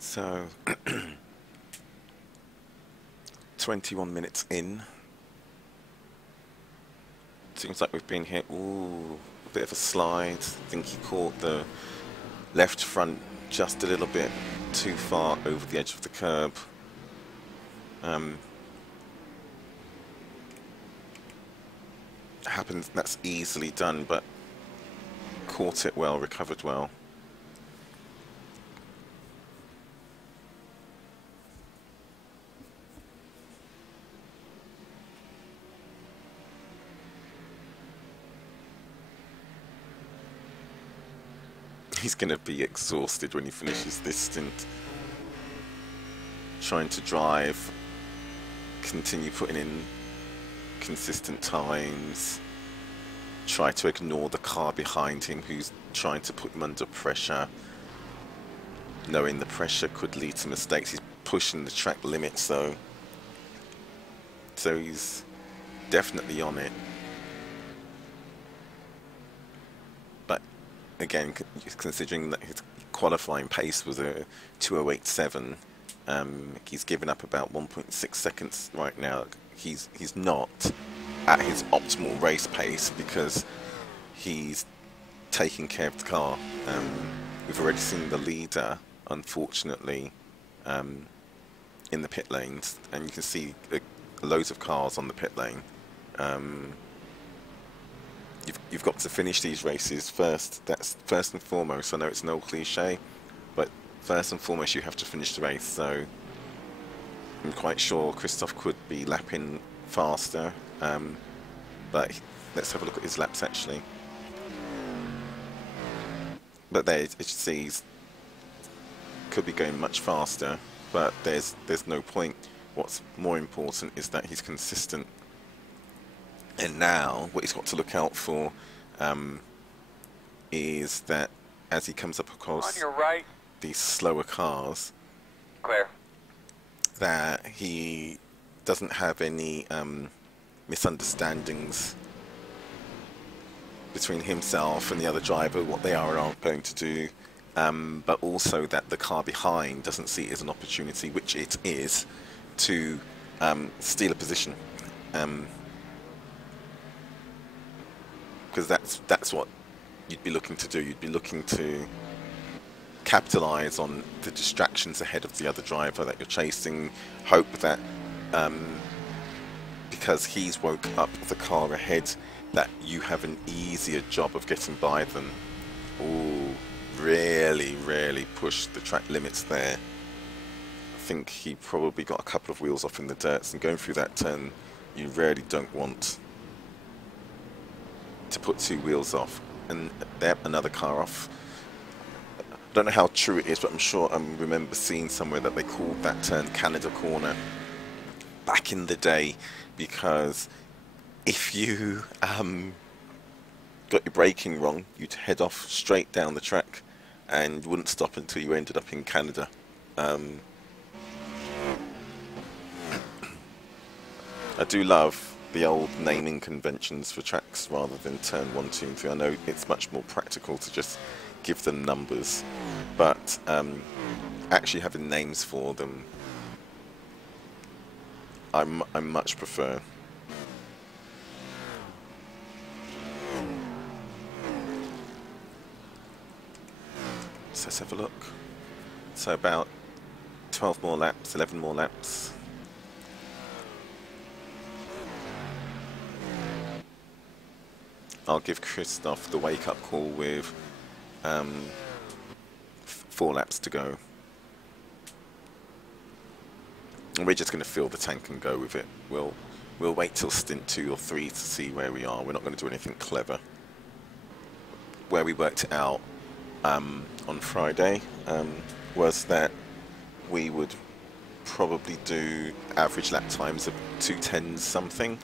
So, 21 minutes in. Seems like we've been hit. Ooh, a bit of a slide. I think he caught the left front just a little bit too far over the edge of the curb. Happens, that's easily done, but caught it well, recovered well. He's going to be exhausted when he finishes this stint. Trying to drive, continue putting in consistent times, try to ignore the car behind him who's trying to put him under pressure, knowing the pressure could lead to mistakes. He's pushing the track limits though, so he's definitely on it. But again, considering that his qualifying pace was a 2:08.7, he's given up about 1.6 seconds right now. He's not at his optimal race pace because he's taking care of the car. We've already seen the leader, unfortunately, in the pit lanes, and you can see loads of cars on the pit lane. You've got to finish these races first. That's first and foremost. I know it's no cliche, but first and foremost you have to finish the race. So I'm quite sure Christoph could be lapping faster, but let's have a look at his laps actually. But there, as you see, he's could be going much faster, but there's no point. What's more important is that he's consistent. And now, what he's got to look out for is that as he comes up across on your right, these slower cars, clear, that he doesn't have any misunderstandings between himself and the other driver, what they are or aren't going to do, but also that the car behind doesn't see it as an opportunity, which it is, to steal a position. Because that's what you'd be looking to do. You'd be looking to capitalize on the distractions ahead of the other driver that you're chasing, hope that because he's woke up the car ahead that you have an easier job of getting by them. Ooh, really pushed the track limits there. I think he probably got a couple of wheels off in the dirt, and going through that turn you really don't want. to put 2 wheels off, and there another car off. I don't know how true it is, but I'm sure I remember seeing somewhere that they called that turn Canada Corner back in the day, because if you got your braking wrong, you'd head off straight down the track and wouldn't stop until you ended up in Canada. I do love the old naming conventions for tracks rather than turn 1, 2 and 3. I know it's much more practical to just give them numbers, but actually having names for them I much prefer. So let's have a look. So about 12 more laps, 11 more laps. I'll give Christoph the wake-up call with 4 laps to go. And we're just going to fill the tank and go with it. We'll wait till stint 2 or 3 to see where we are. We're not going to do anything clever. Where we worked it out on Friday was that we would probably do average lap times of 2:10 something,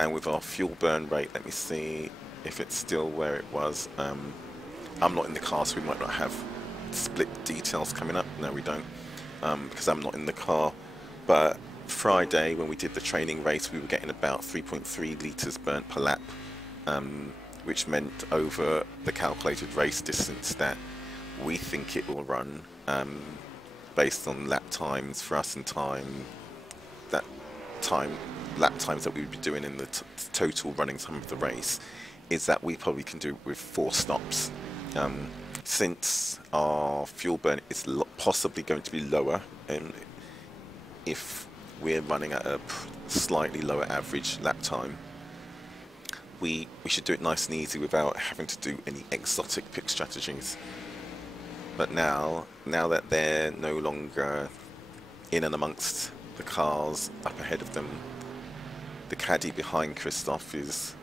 and with our fuel burn rate, let me see if it's still where it was. I'm not in the car, so we might not have split details coming up. No, we don't, because I'm not in the car. But Friday, when we did the training race, we were getting about 3.3 litres burnt per lap, which meant over the calculated race distance that we think it will run, based on lap times for us and lap times that we would be doing in the total running time of the race, is that we probably can do it with 4 stops. Since our fuel burn is possibly going to be lower, and if we're running at a slightly lower average lap time, we should do it nice and easy without having to do any exotic pit strategies. But now that they're no longer in and amongst the cars up ahead of them, the caddy behind Christoph is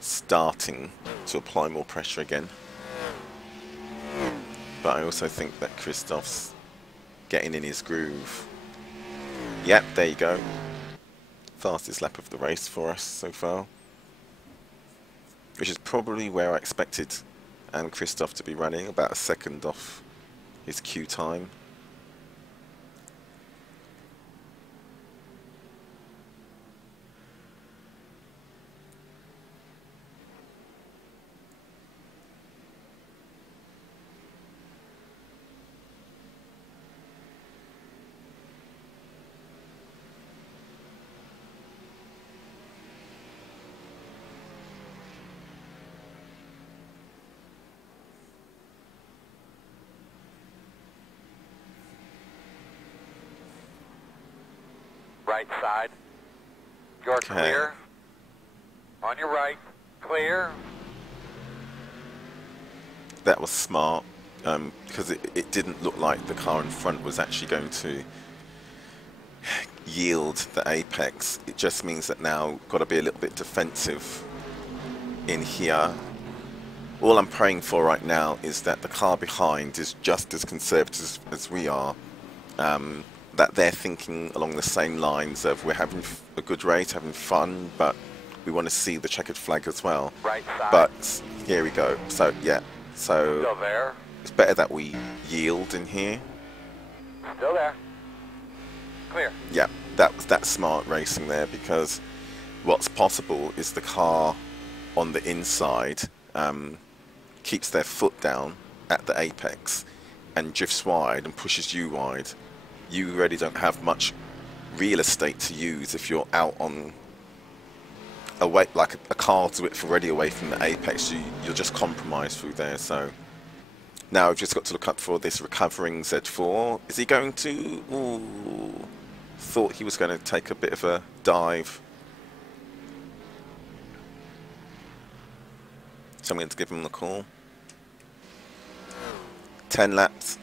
starting to apply more pressure again. But I also think that Christoph's getting in his groove. Yep, there you go. Fastest lap of the race for us so far, which is probably where I expected Christoph to be running, about a second off his queue time. Right side. You're clear. On your right. Clear. That was smart, because it didn't look like the car in front was actually going to yield the apex. It just means that now got to be a little bit defensive in here. All I'm praying for right now is that the car behind is just as conservative as we are, that they're thinking along the same lines of we're having a good race, having fun, but we want to see the checkered flag as well. Right side. But here we go. So yeah, so Still there. it's better that we yield in here. Still there. Clear. Yeah, that's smart racing there, because what's possible is the car on the inside keeps their foot down at the apex and drifts wide and pushes you wide. You really don't have much real estate to use if you're out on away, like a car's width already away from the apex. You're just compromised through there. So now I've just got to look up for this recovering Z4. Is he going to? Ooh, thought he was going to take a bit of a dive. So I'm going to give him the call. 10 laps.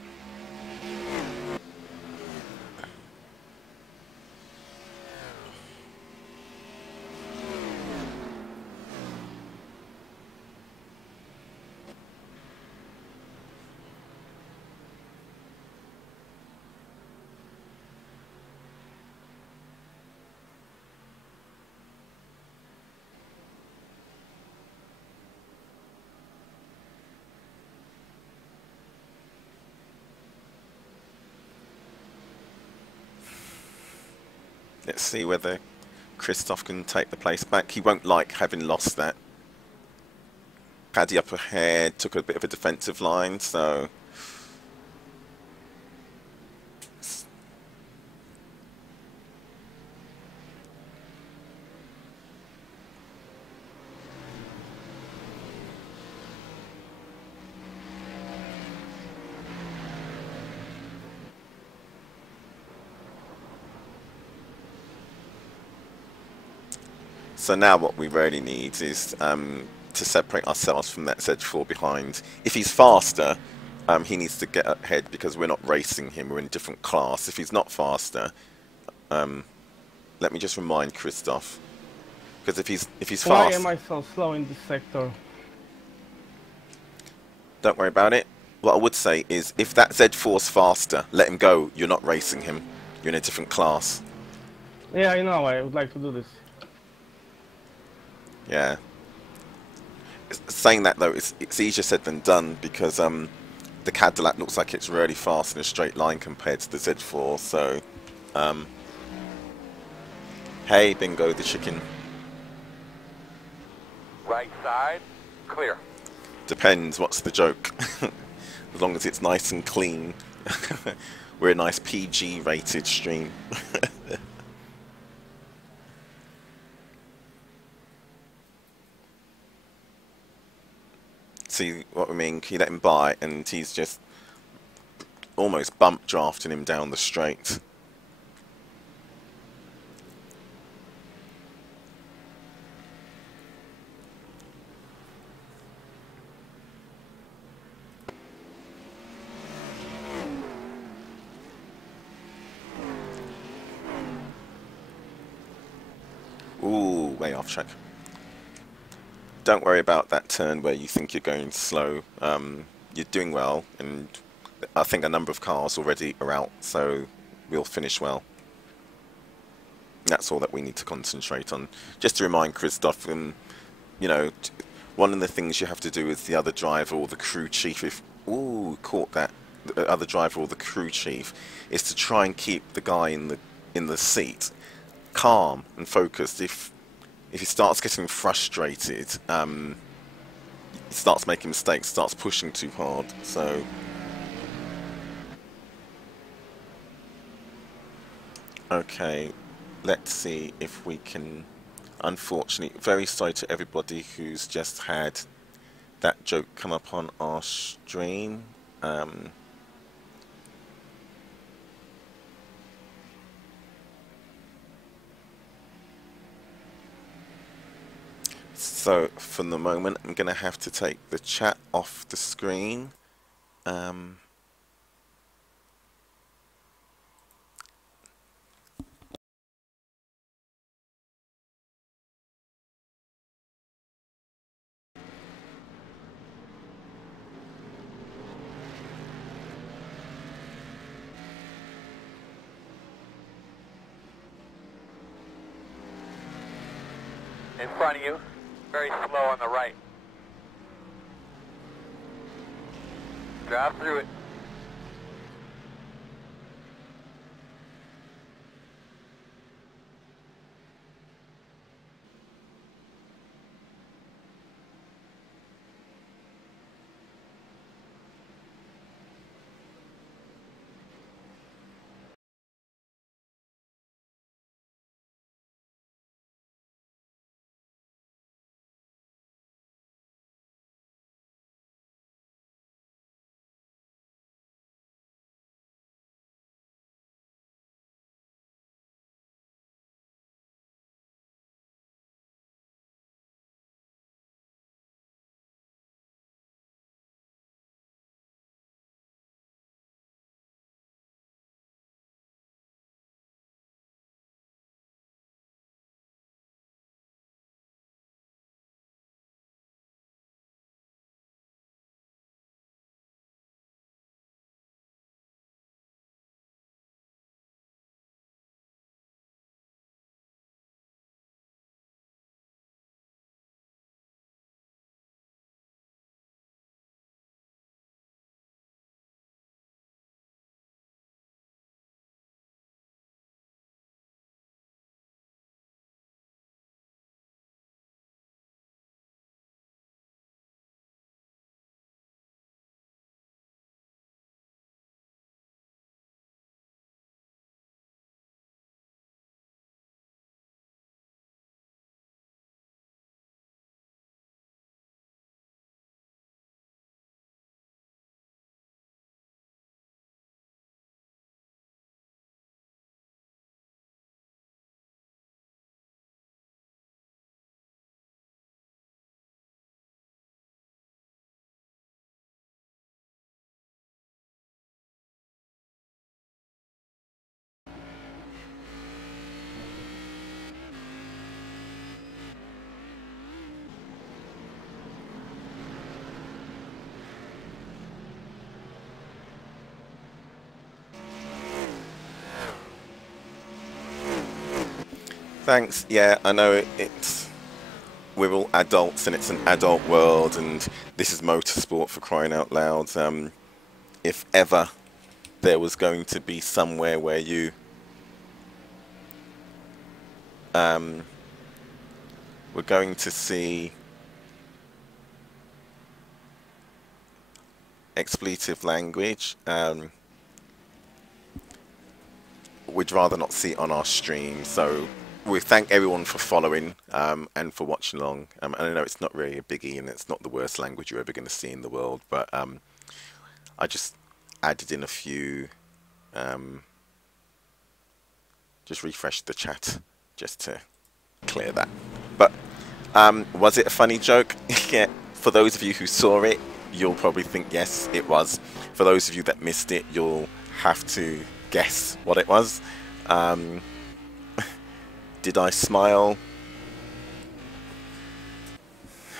Let's see whether Christoph can take the place back. He won't like having lost that. Paddy up ahead, took a bit of a defensive line, so... So now what we really need is to separate ourselves from that Z4 behind. If he's faster, he needs to get ahead because we're not racing him, we're in a different class. If he's not faster, let me just remind Christoph, because if he's Why fast, am I so slow in this sector? don't worry about it. What I would say is, if that Z4's faster, let him go. You're not racing him. You're in a different class. Yeah, I know, I would like to do this. Yeah. Saying that though, it's easier said than done because the Cadillac looks like it's really fast in a straight line compared to the Z4. So, hey, Bingo the chicken. Right side, clear. Depends. What's the joke? As long as it's nice and clean. We're a nice PG rated stream. See what I mean? You let him by and he's just almost bump drafting him down the straight. Ooh, way off track. Don't worry about that turn where you think you're going slow. You're doing well, and I think a number of cars already are out, so we'll finish well. That's all that we need to concentrate on. Just to remind Christoph, you know, one of the things you have to do is the other driver or the crew chief, if caught that, the other driver or the crew chief, is to try and keep the guy in the seat calm and focused. If he starts getting frustrated, he starts making mistakes, starts pushing too hard. So okay, let's see if we can. Unfortunately, very sorry to everybody who's just had that joke come up on our stream. So for the moment, I'm going to have to take the chat off the screen. In front of you, very slow on the right. Drive through it. Thanks. Yeah, I know it's we're all adults and it's an adult world, and this is motorsport for crying out loud. If ever there was going to be somewhere where you were going to see expletive language, we'd rather not see it on our stream. So we thank everyone for following and for watching along. And I know it's not really a biggie and it's not the worst language you're ever going to see in the world, but I just added in a few, just refreshed the chat just to clear that. But was it a funny joke? Yeah, for those of you who saw it, you'll probably think yes, it was. For those of you that missed it, you'll have to guess what it was. Did I smile?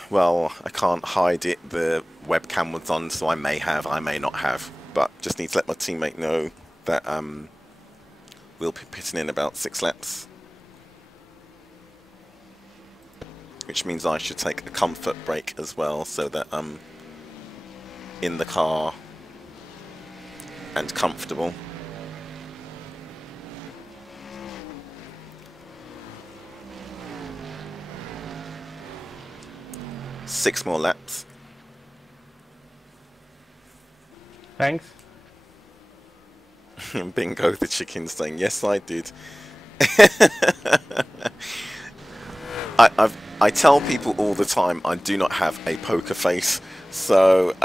Well, I can't hide it. The webcam was on, so I may have, I may not have. But just need to let my teammate know that we'll be pitting in about 6 laps. Which means I should take a comfort break as well, so that I'm in the car and comfortable. Six more laps. Thanks. Bingo, the chicken's saying, yes, I did. I tell people all the time I do not have a poker face, so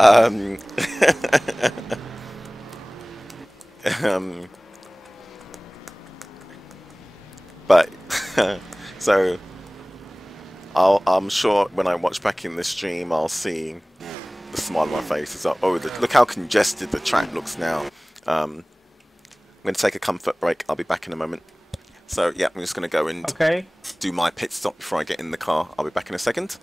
but so I'm sure when I watch back in the stream I'll see the smile on my face. It's like, oh, look how congested the track looks now. I'm going to take a comfort break. I'll be back in a moment. So yeah, I'm just going to go and do my pit stop before I get in the car. I'll be back in a second.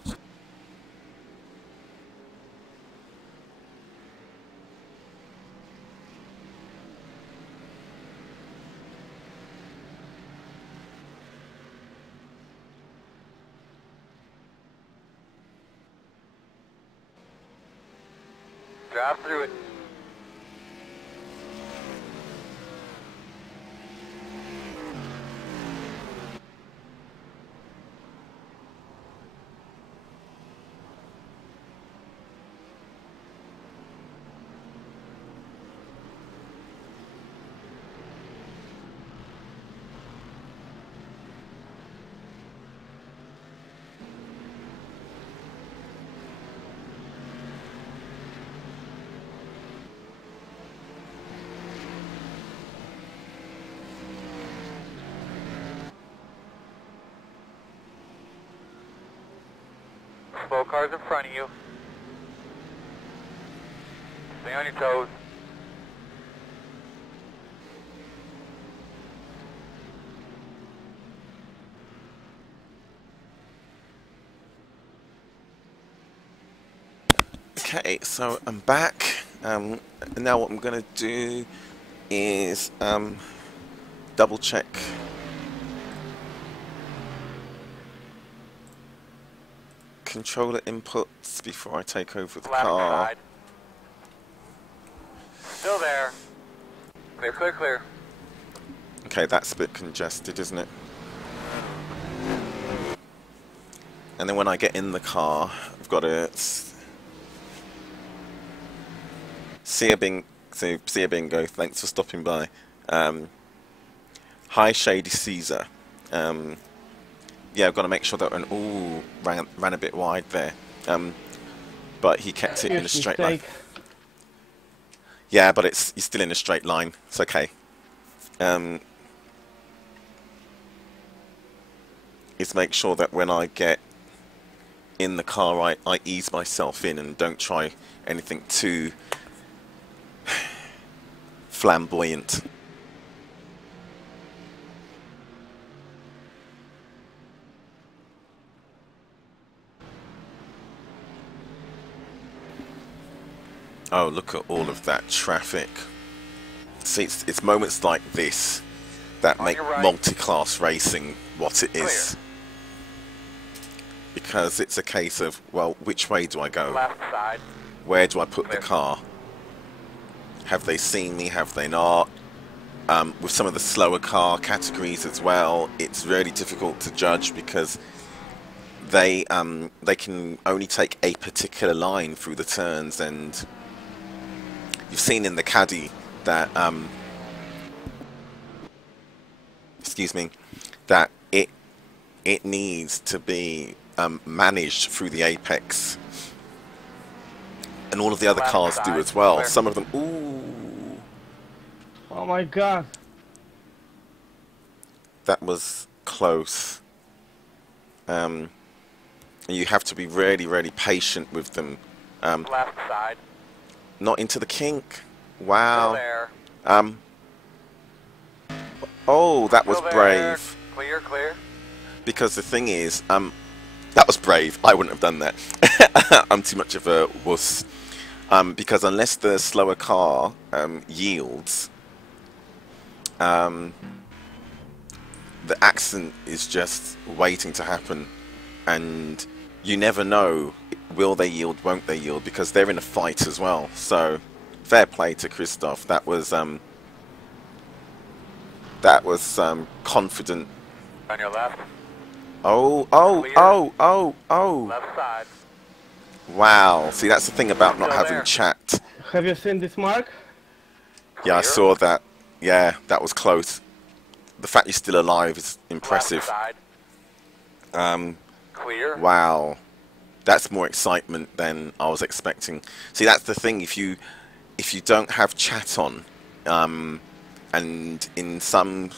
Drive through it. Slow cars in front of you. Stay on your toes. Okay, so I'm back. Now what I'm going to do is double check controller inputs before I take over the car. Side. Still there. Clear, clear, clear. Okay, that's a bit congested, isn't it? And then when I get in the car, I've got to see a bingo. Thanks for stopping by. Hi, Shady Caesar. Yeah, I've got to make sure that ran a bit wide there. But he kept it in a straight line. Yeah, but you're still in a straight line. It's okay. Is make sure that when I get in the car, I ease myself in and don't try anything too flamboyant. Oh, look at all of that traffic. See, it's moments like this that make multi-class racing what it is. Because it's a case of, well, which way do I go? Left side. Where do I put the car? Have they seen me? Have they not? With some of the slower car categories as well, it's really difficult to judge because they can only take a particular line through the turns, and you've seen in the caddy that excuse me, that it needs to be managed through the apex, and all of the other cars do as well. Some of them, ooh, Oh my god. that was close. You have to be really, really patient with them. Left side. Not into the kink. Still Wow. there. Oh, that was Still there. brave. Clear, clear. Because the thing is, that was brave. I wouldn't have done that. I'm too much of a wuss. Because unless the slower car yields, the accident is just waiting to happen, and you never know, will they yield, won't they yield, because they're in a fight as well. So fair play to Christoph. That was confident. On your left. Oh, Left side. wow. See, that's the thing about not Still having there. chat. Have you seen this mark? Yeah, I Clear. saw that. Yeah, that was close. The fact you're still alive is impressive. Left side. Clear. Wow, that's more excitement than I was expecting. See, that's the thing. If you don't have chat on, and in some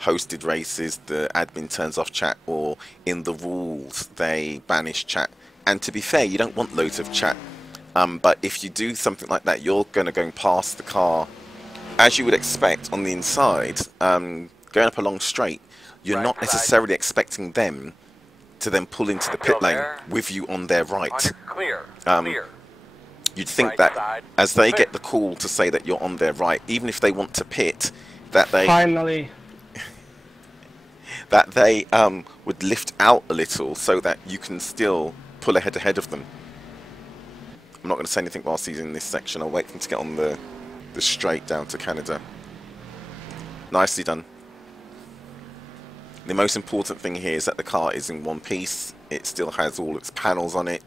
hosted races the admin turns off chat, or in the rules they banish chat. And to be fair, you don't want loads of chat. But if you do something like that, you're going to go past the car, as you would expect on the inside, going up a long straight. You're Right not side. necessarily expecting them to then pull into the pit Still lane there. with you on their On right. your clear. Um, Clear. You'd think Right that side. as they Clear. get the call to say that you're on their right, even if they want to pit, that they Finally. would lift out a little so that you can still pull ahead of them. I'm not going to say anything whilst he's in this section. I'll wait for him to get on the straight down to Canada. Nicely done. The most important thing here is that the car is in one piece. It still has all its panels on it.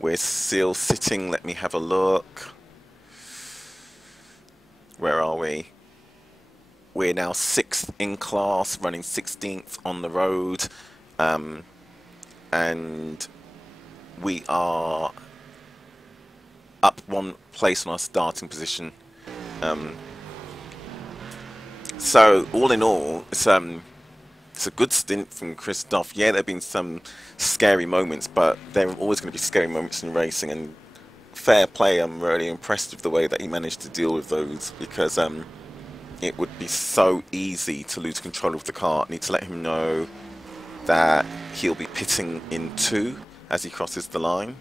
We're still sitting, let me have a look. Where are we? We're now 6th in class, running 16th on the road. And we are up one place on our starting position. So all in all, it's a good stint from Christoph. Yeah, there have been some scary moments, but there are always going to be scary moments in racing, and fair play. I'm really impressed with the way that he managed to deal with those, because it would be so easy to lose control of the car. I need to let him know that he'll be pitting in 2 as he crosses the line.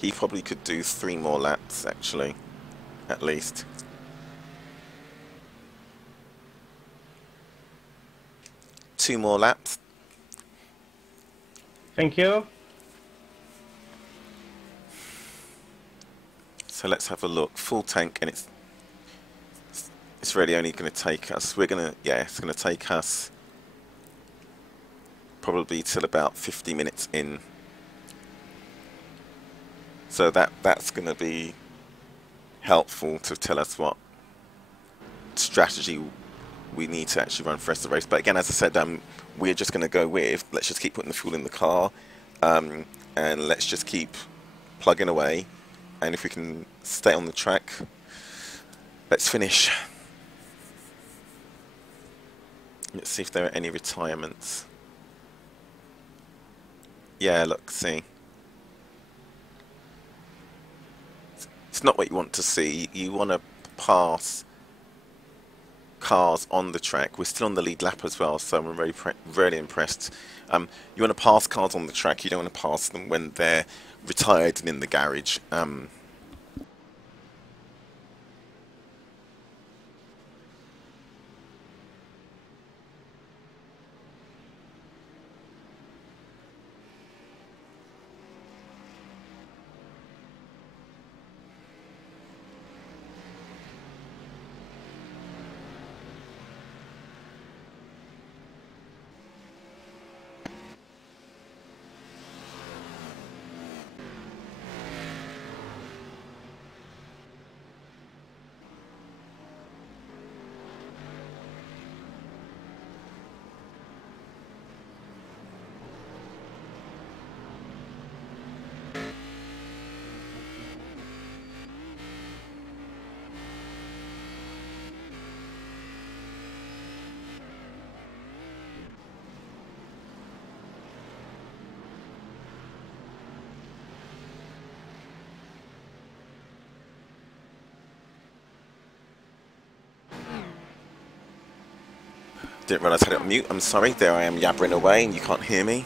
He probably could do 3 more laps, actually, at least. Two more laps. Thank you. So let's have a look. Full tank, and it's really only going to take us. It's going to take us probably till about 50 minutes in. So that's going to be helpful to tell us what strategy we need to actually run for the rest of the race. But again, as I said, we're just going to go with, let's just keep putting the fuel in the car, and let's just keep plugging away. And if we can stay on the track, let's finish. Let's see if there are any retirements. Yeah, look, see. It's not what you want to see. You want to pass cars on the track. We're still on the lead lap as well, so I'm really impressed. You want to pass cars on the track. You don't want to pass them when they're retired and in the garage. Didn't realise I had it on mute. I'm sorry. There I am yabbering away and you can't hear me.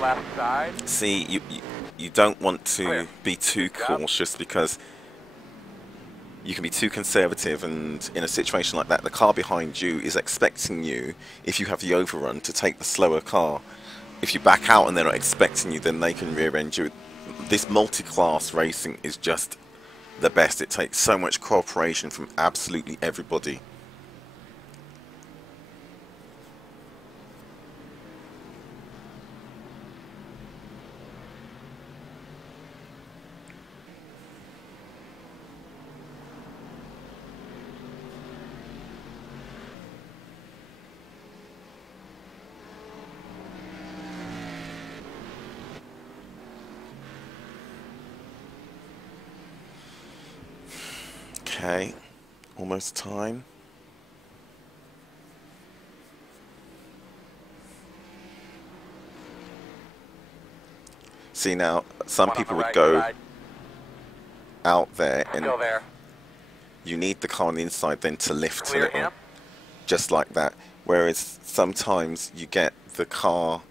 Left side. See, you don't want to be too cautious because you can be too conservative, and in a situation like that, the car behind you is expecting you, if you have the overrun, to take the slower car. If you back out and they're not expecting you, then they can rear-end you. This multi-class racing is just the best. It takes so much cooperation from absolutely everybody. Okay, almost time. See, now some people would go out there and you need the car on the inside then to lift a little, just like that. Whereas sometimes you get the car,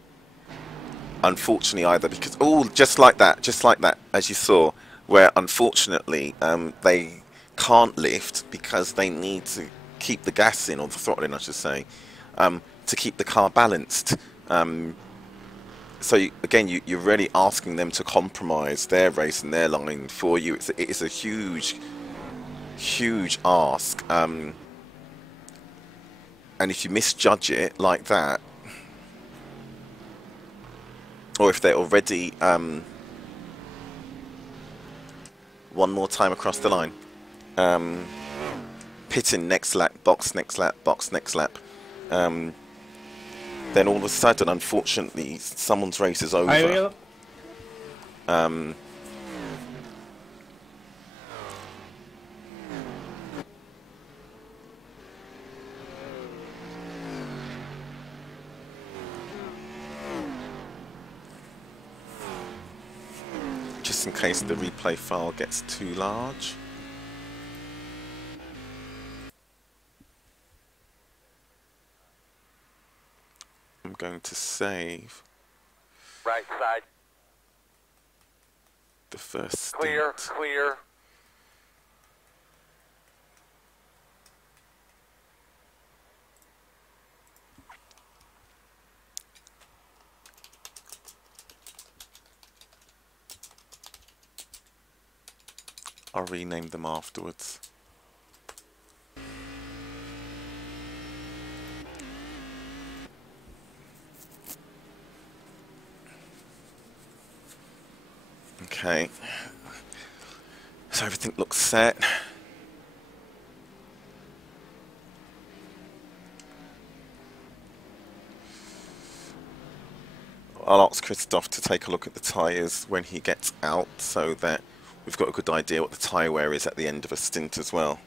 unfortunately, either because, oh, just like that, as you saw, where unfortunately they can't lift because they need to keep the gas in, or the throttle in, I should say, to keep the car balanced. So again, you're really asking them to compromise their race and their line for you. It's a huge ask. And if you misjudge it like that, or if they're already one more time across the line, pitting next lap, box next lap, box next lap, then all of a sudden, unfortunately, someone's race is over. Just in case the replay file gets too large. I'm going to save right side. The first stint. Clear. I'll rename them afterwards. Okay, so everything looks set. I'll ask Christoph to take a look at the tyres when he gets out, so that we've got a good idea what the tyre wear is at the end of a stint as well.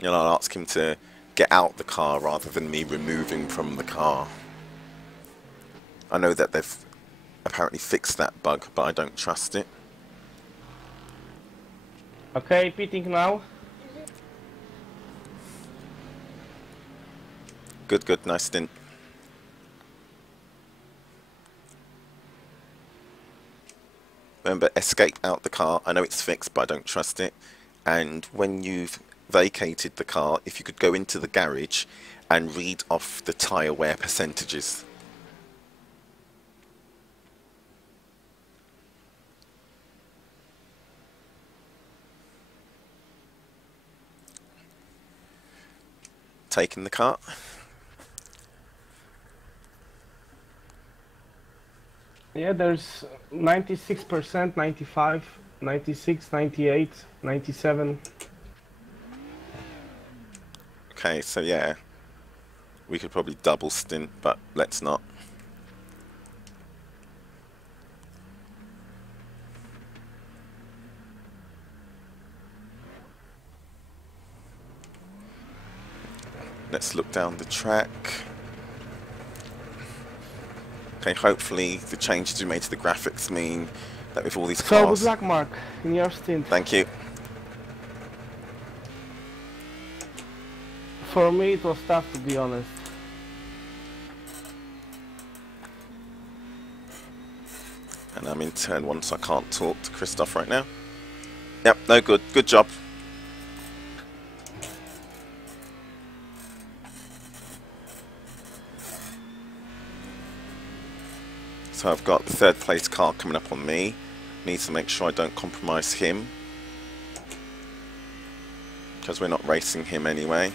And I'll ask him to get out the car rather than me removing from the car. I know that they've apparently fixed that bug, but I don't trust it. Okay, pitting now. Good, nice stint. Remember, escape out the car. I know it's fixed, but I don't trust it. And when you've vacated the car, if you could go into the garage and read off the tyre wear percentages. Taking the car. Yeah, there's 96%, 95, 96, 98, 97. Okay, so yeah, we could probably double stint, but let's not. Let's look down the track. Okay, hopefully the changes we made to the graphics mean that with all these So cars... good luck, Mark, in your stint. Thank you. For me it was tough, to be honest. And I'm in turn 1, so I can't talk to Christoph right now. Yep, no good. Good job. So I've got the 3rd place car coming up on me. Need to make sure I don't compromise him, because we're not racing him anyway.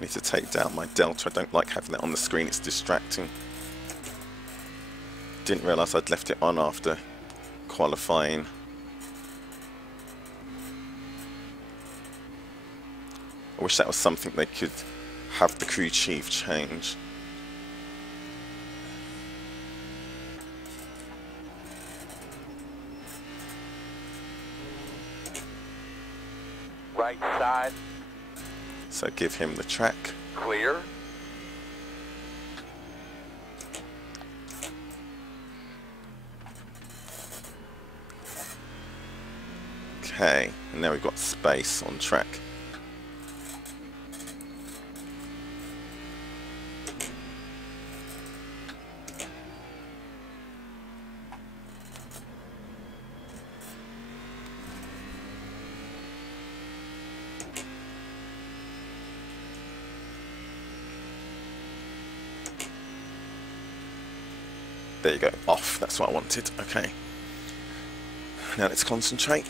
Need to take down my delta. I don't like having that on the screen, it's distracting. Didn't realise I'd left it on after qualifying. I wish that was something they could have the crew chief change. Right side, So give him the track. clear. Okay, and now we've got space on track. There you go, off, that's what I wanted. Okay, now let's concentrate.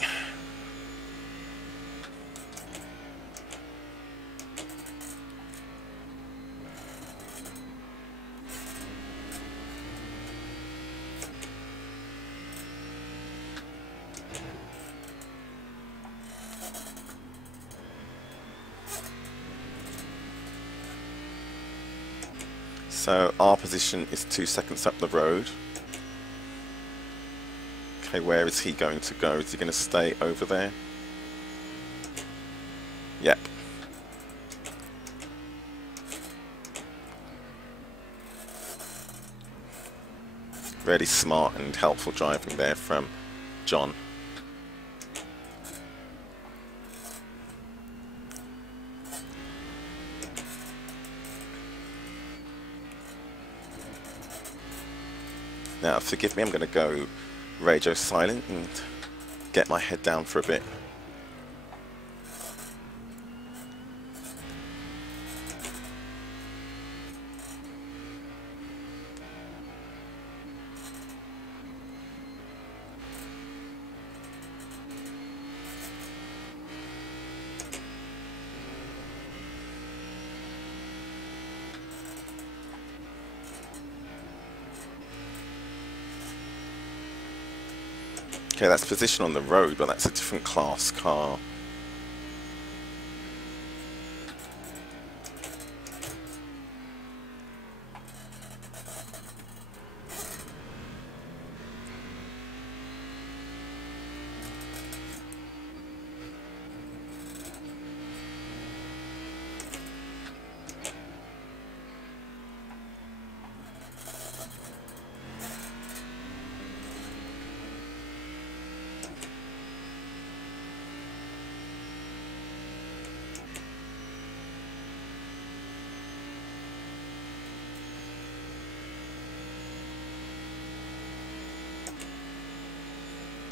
So our position is 2 seconds up the road. Okay, where is he going to go? Is he going to stay over there? Yep. Really smart and helpful driving there from John. Now, forgive me, I'm going to go radio silent and get my head down for a bit. Okay, that's position on the road, but that's a different class car.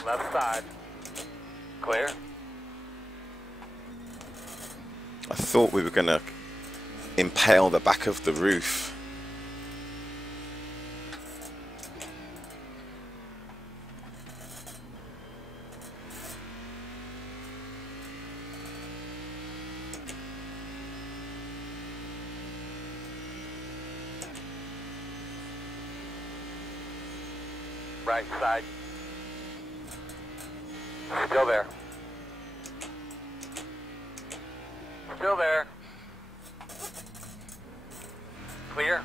Left side, clear. I thought we were going to impale the back of the roof. Right side. Still there. Still there. Clear.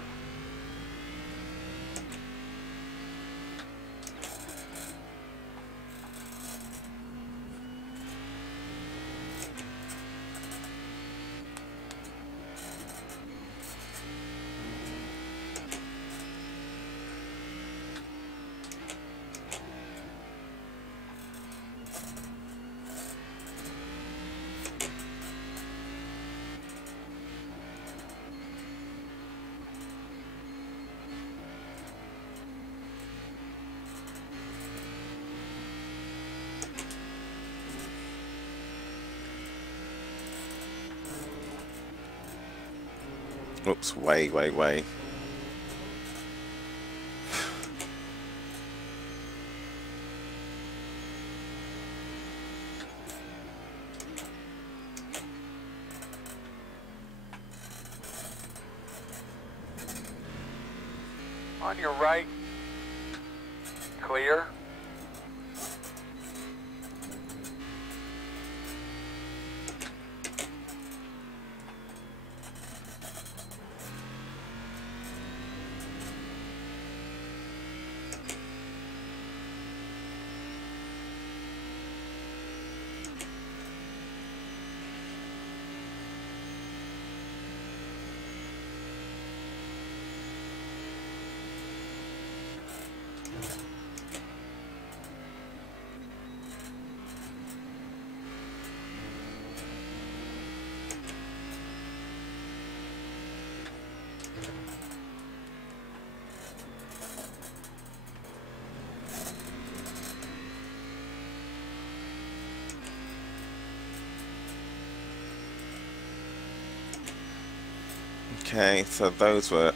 Oops, way. On your right. Clear. Okay, so those were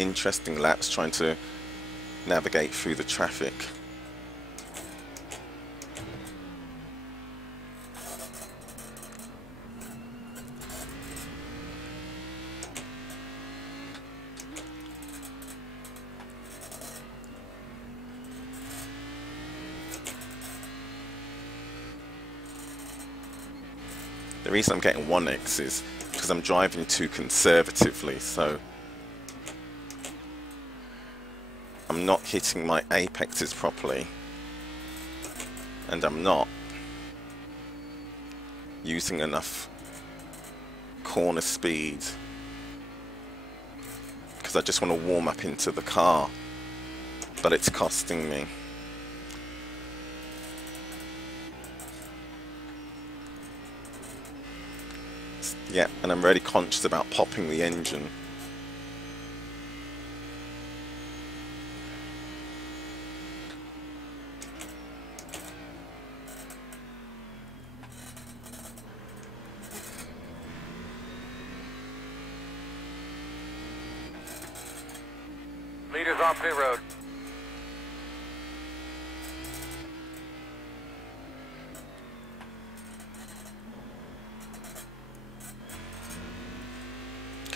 interesting laps trying to navigate through the traffic. The reason I'm getting 1x is because I'm driving too conservatively, so I'm not hitting my apexes properly, and I'm not using enough corner speed because I just want to warm up into the car, but it's costing me. Yeah, and I'm really conscious about popping the engine. Leaders off pit road.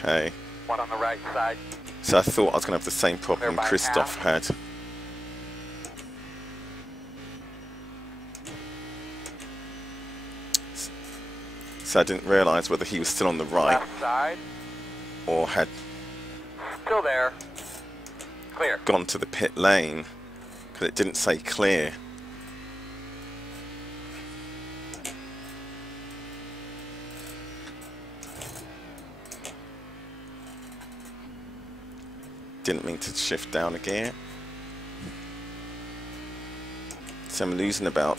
Okay. One on the right side. So I thought I was going to have the same problem Christoph had. So I didn't realise whether he was still on the right Left side. or had Still there. Clear. gone to the pit lane because it didn't say clear. Didn't mean to shift down a gear. So I'm losing about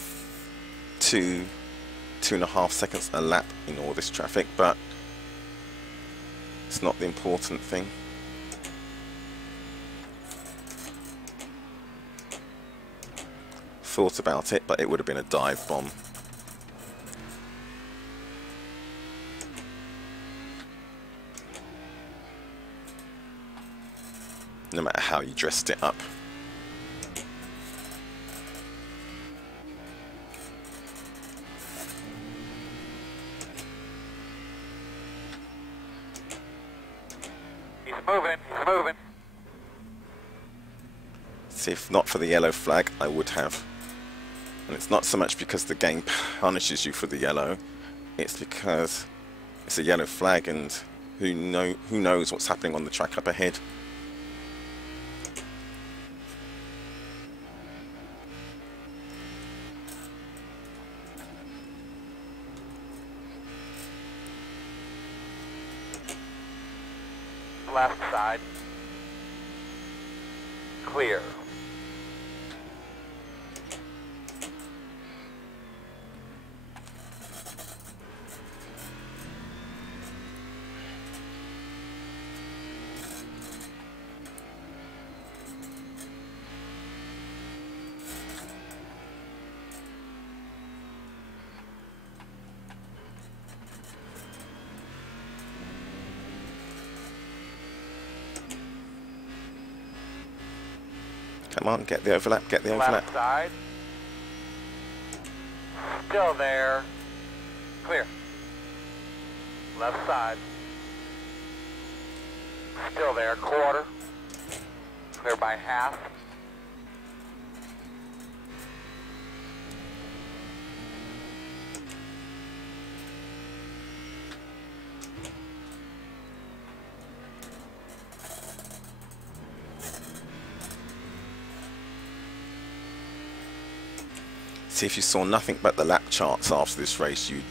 2.5 seconds a lap in all this traffic, but it's not the important thing. Thought about it, but it would have been a dive bomb. no matter how you dressed it up. He's moving. See, if not for the yellow flag, I would have. And it's not so much because the game punishes you for the yellow, it's because it's a yellow flag and who knows what's happening on the track up ahead. Left side. Clear. Come on, get the overlap, get the overlap. Left side. Still there. Clear. Left side. Still there. Quarter. Clear by half. See, if you saw nothing but the lap charts after this race, you'd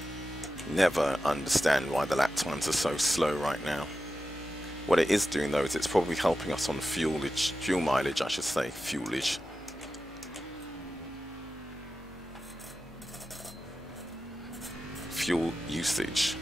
never understand why the lap times are so slow right now. What it is doing though is it's probably helping us on fuel mileage, I should say, fuelage. Fuel usage.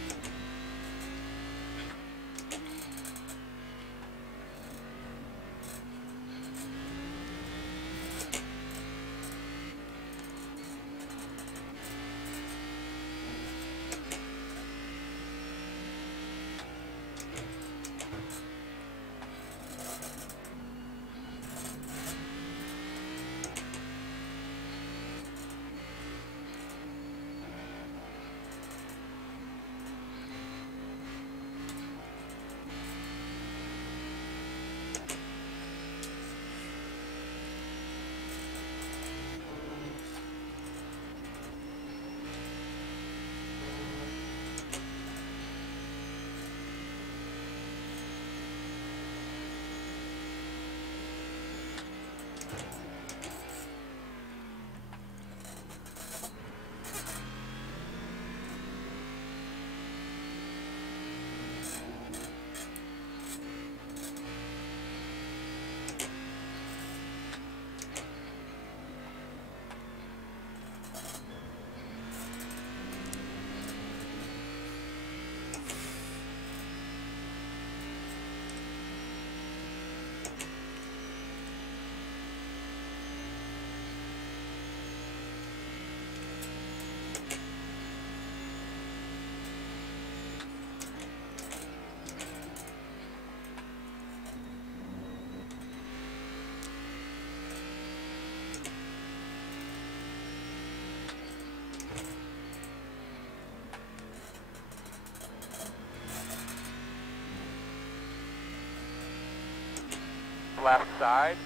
Left side.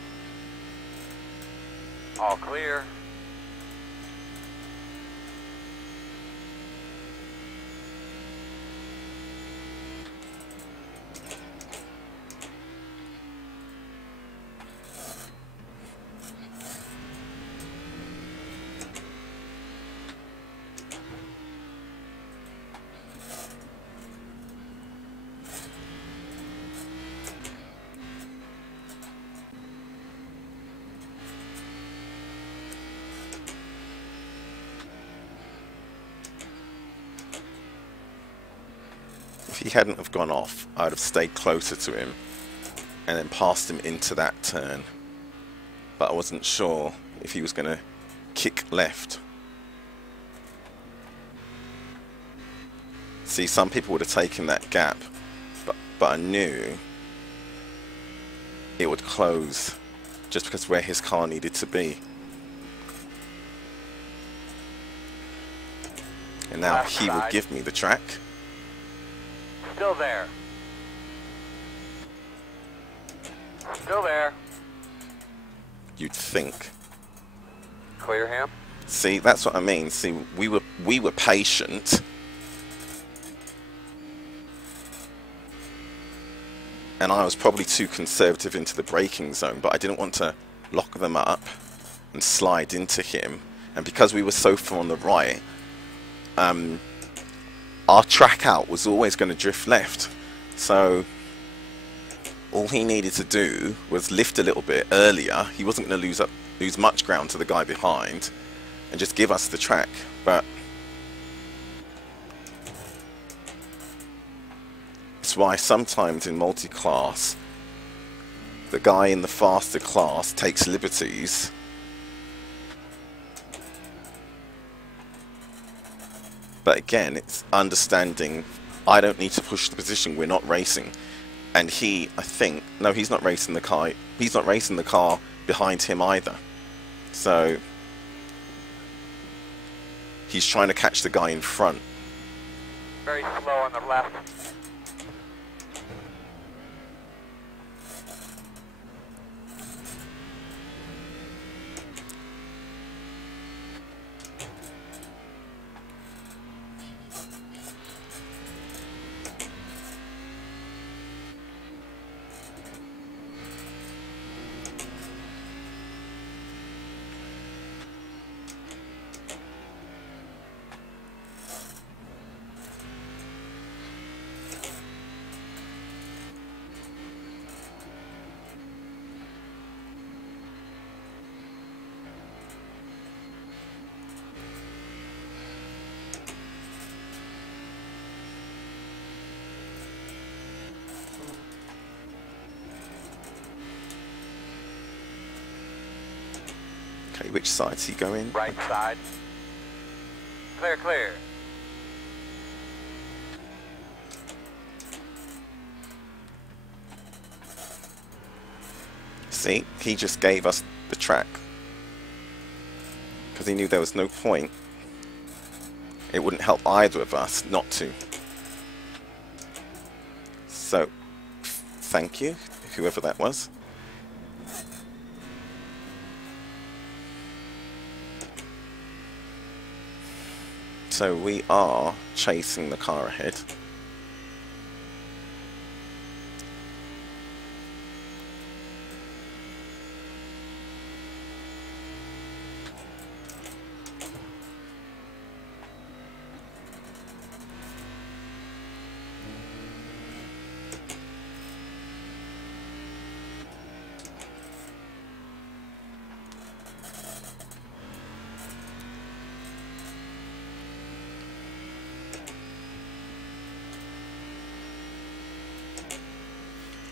All clear. If he hadn't have gone off, I'd have stayed closer to him and then passed him into that turn. But I wasn't sure if he was going to kick left. See, some people would have taken that gap, but I knew it would close just because where his car needed to be. And now Left he will side. give me the track. Still there. Still there. You'd think. Clear him. See, that's what I mean. See, we were patient. And I was probably too conservative into the braking zone, but I didn't want to lock them up and slide into him. And because we were so far on the right, our track out was always going to drift left. So all he needed to do was lift a little bit earlier. He wasn't going to lose much ground to the guy behind, and just give us the track. But it's why sometimes in multi-class the guy in the faster class takes liberties but again, it's understanding I don't need to push the position, we're not racing. And he, I think, no, he's not racing the car, he's not racing the car behind him either. So he's trying to catch the guy in front. Very slow on the left. Okay, which side's he going? Right side. Clear, clear. See, he just gave us the track because he knew there was no point. It wouldn't help either of us not to. So, thank you, whoever that was. So we are chasing the car ahead.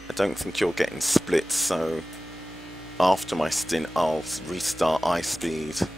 I don't think you're getting split, so after my stint I'll restart iSpeed.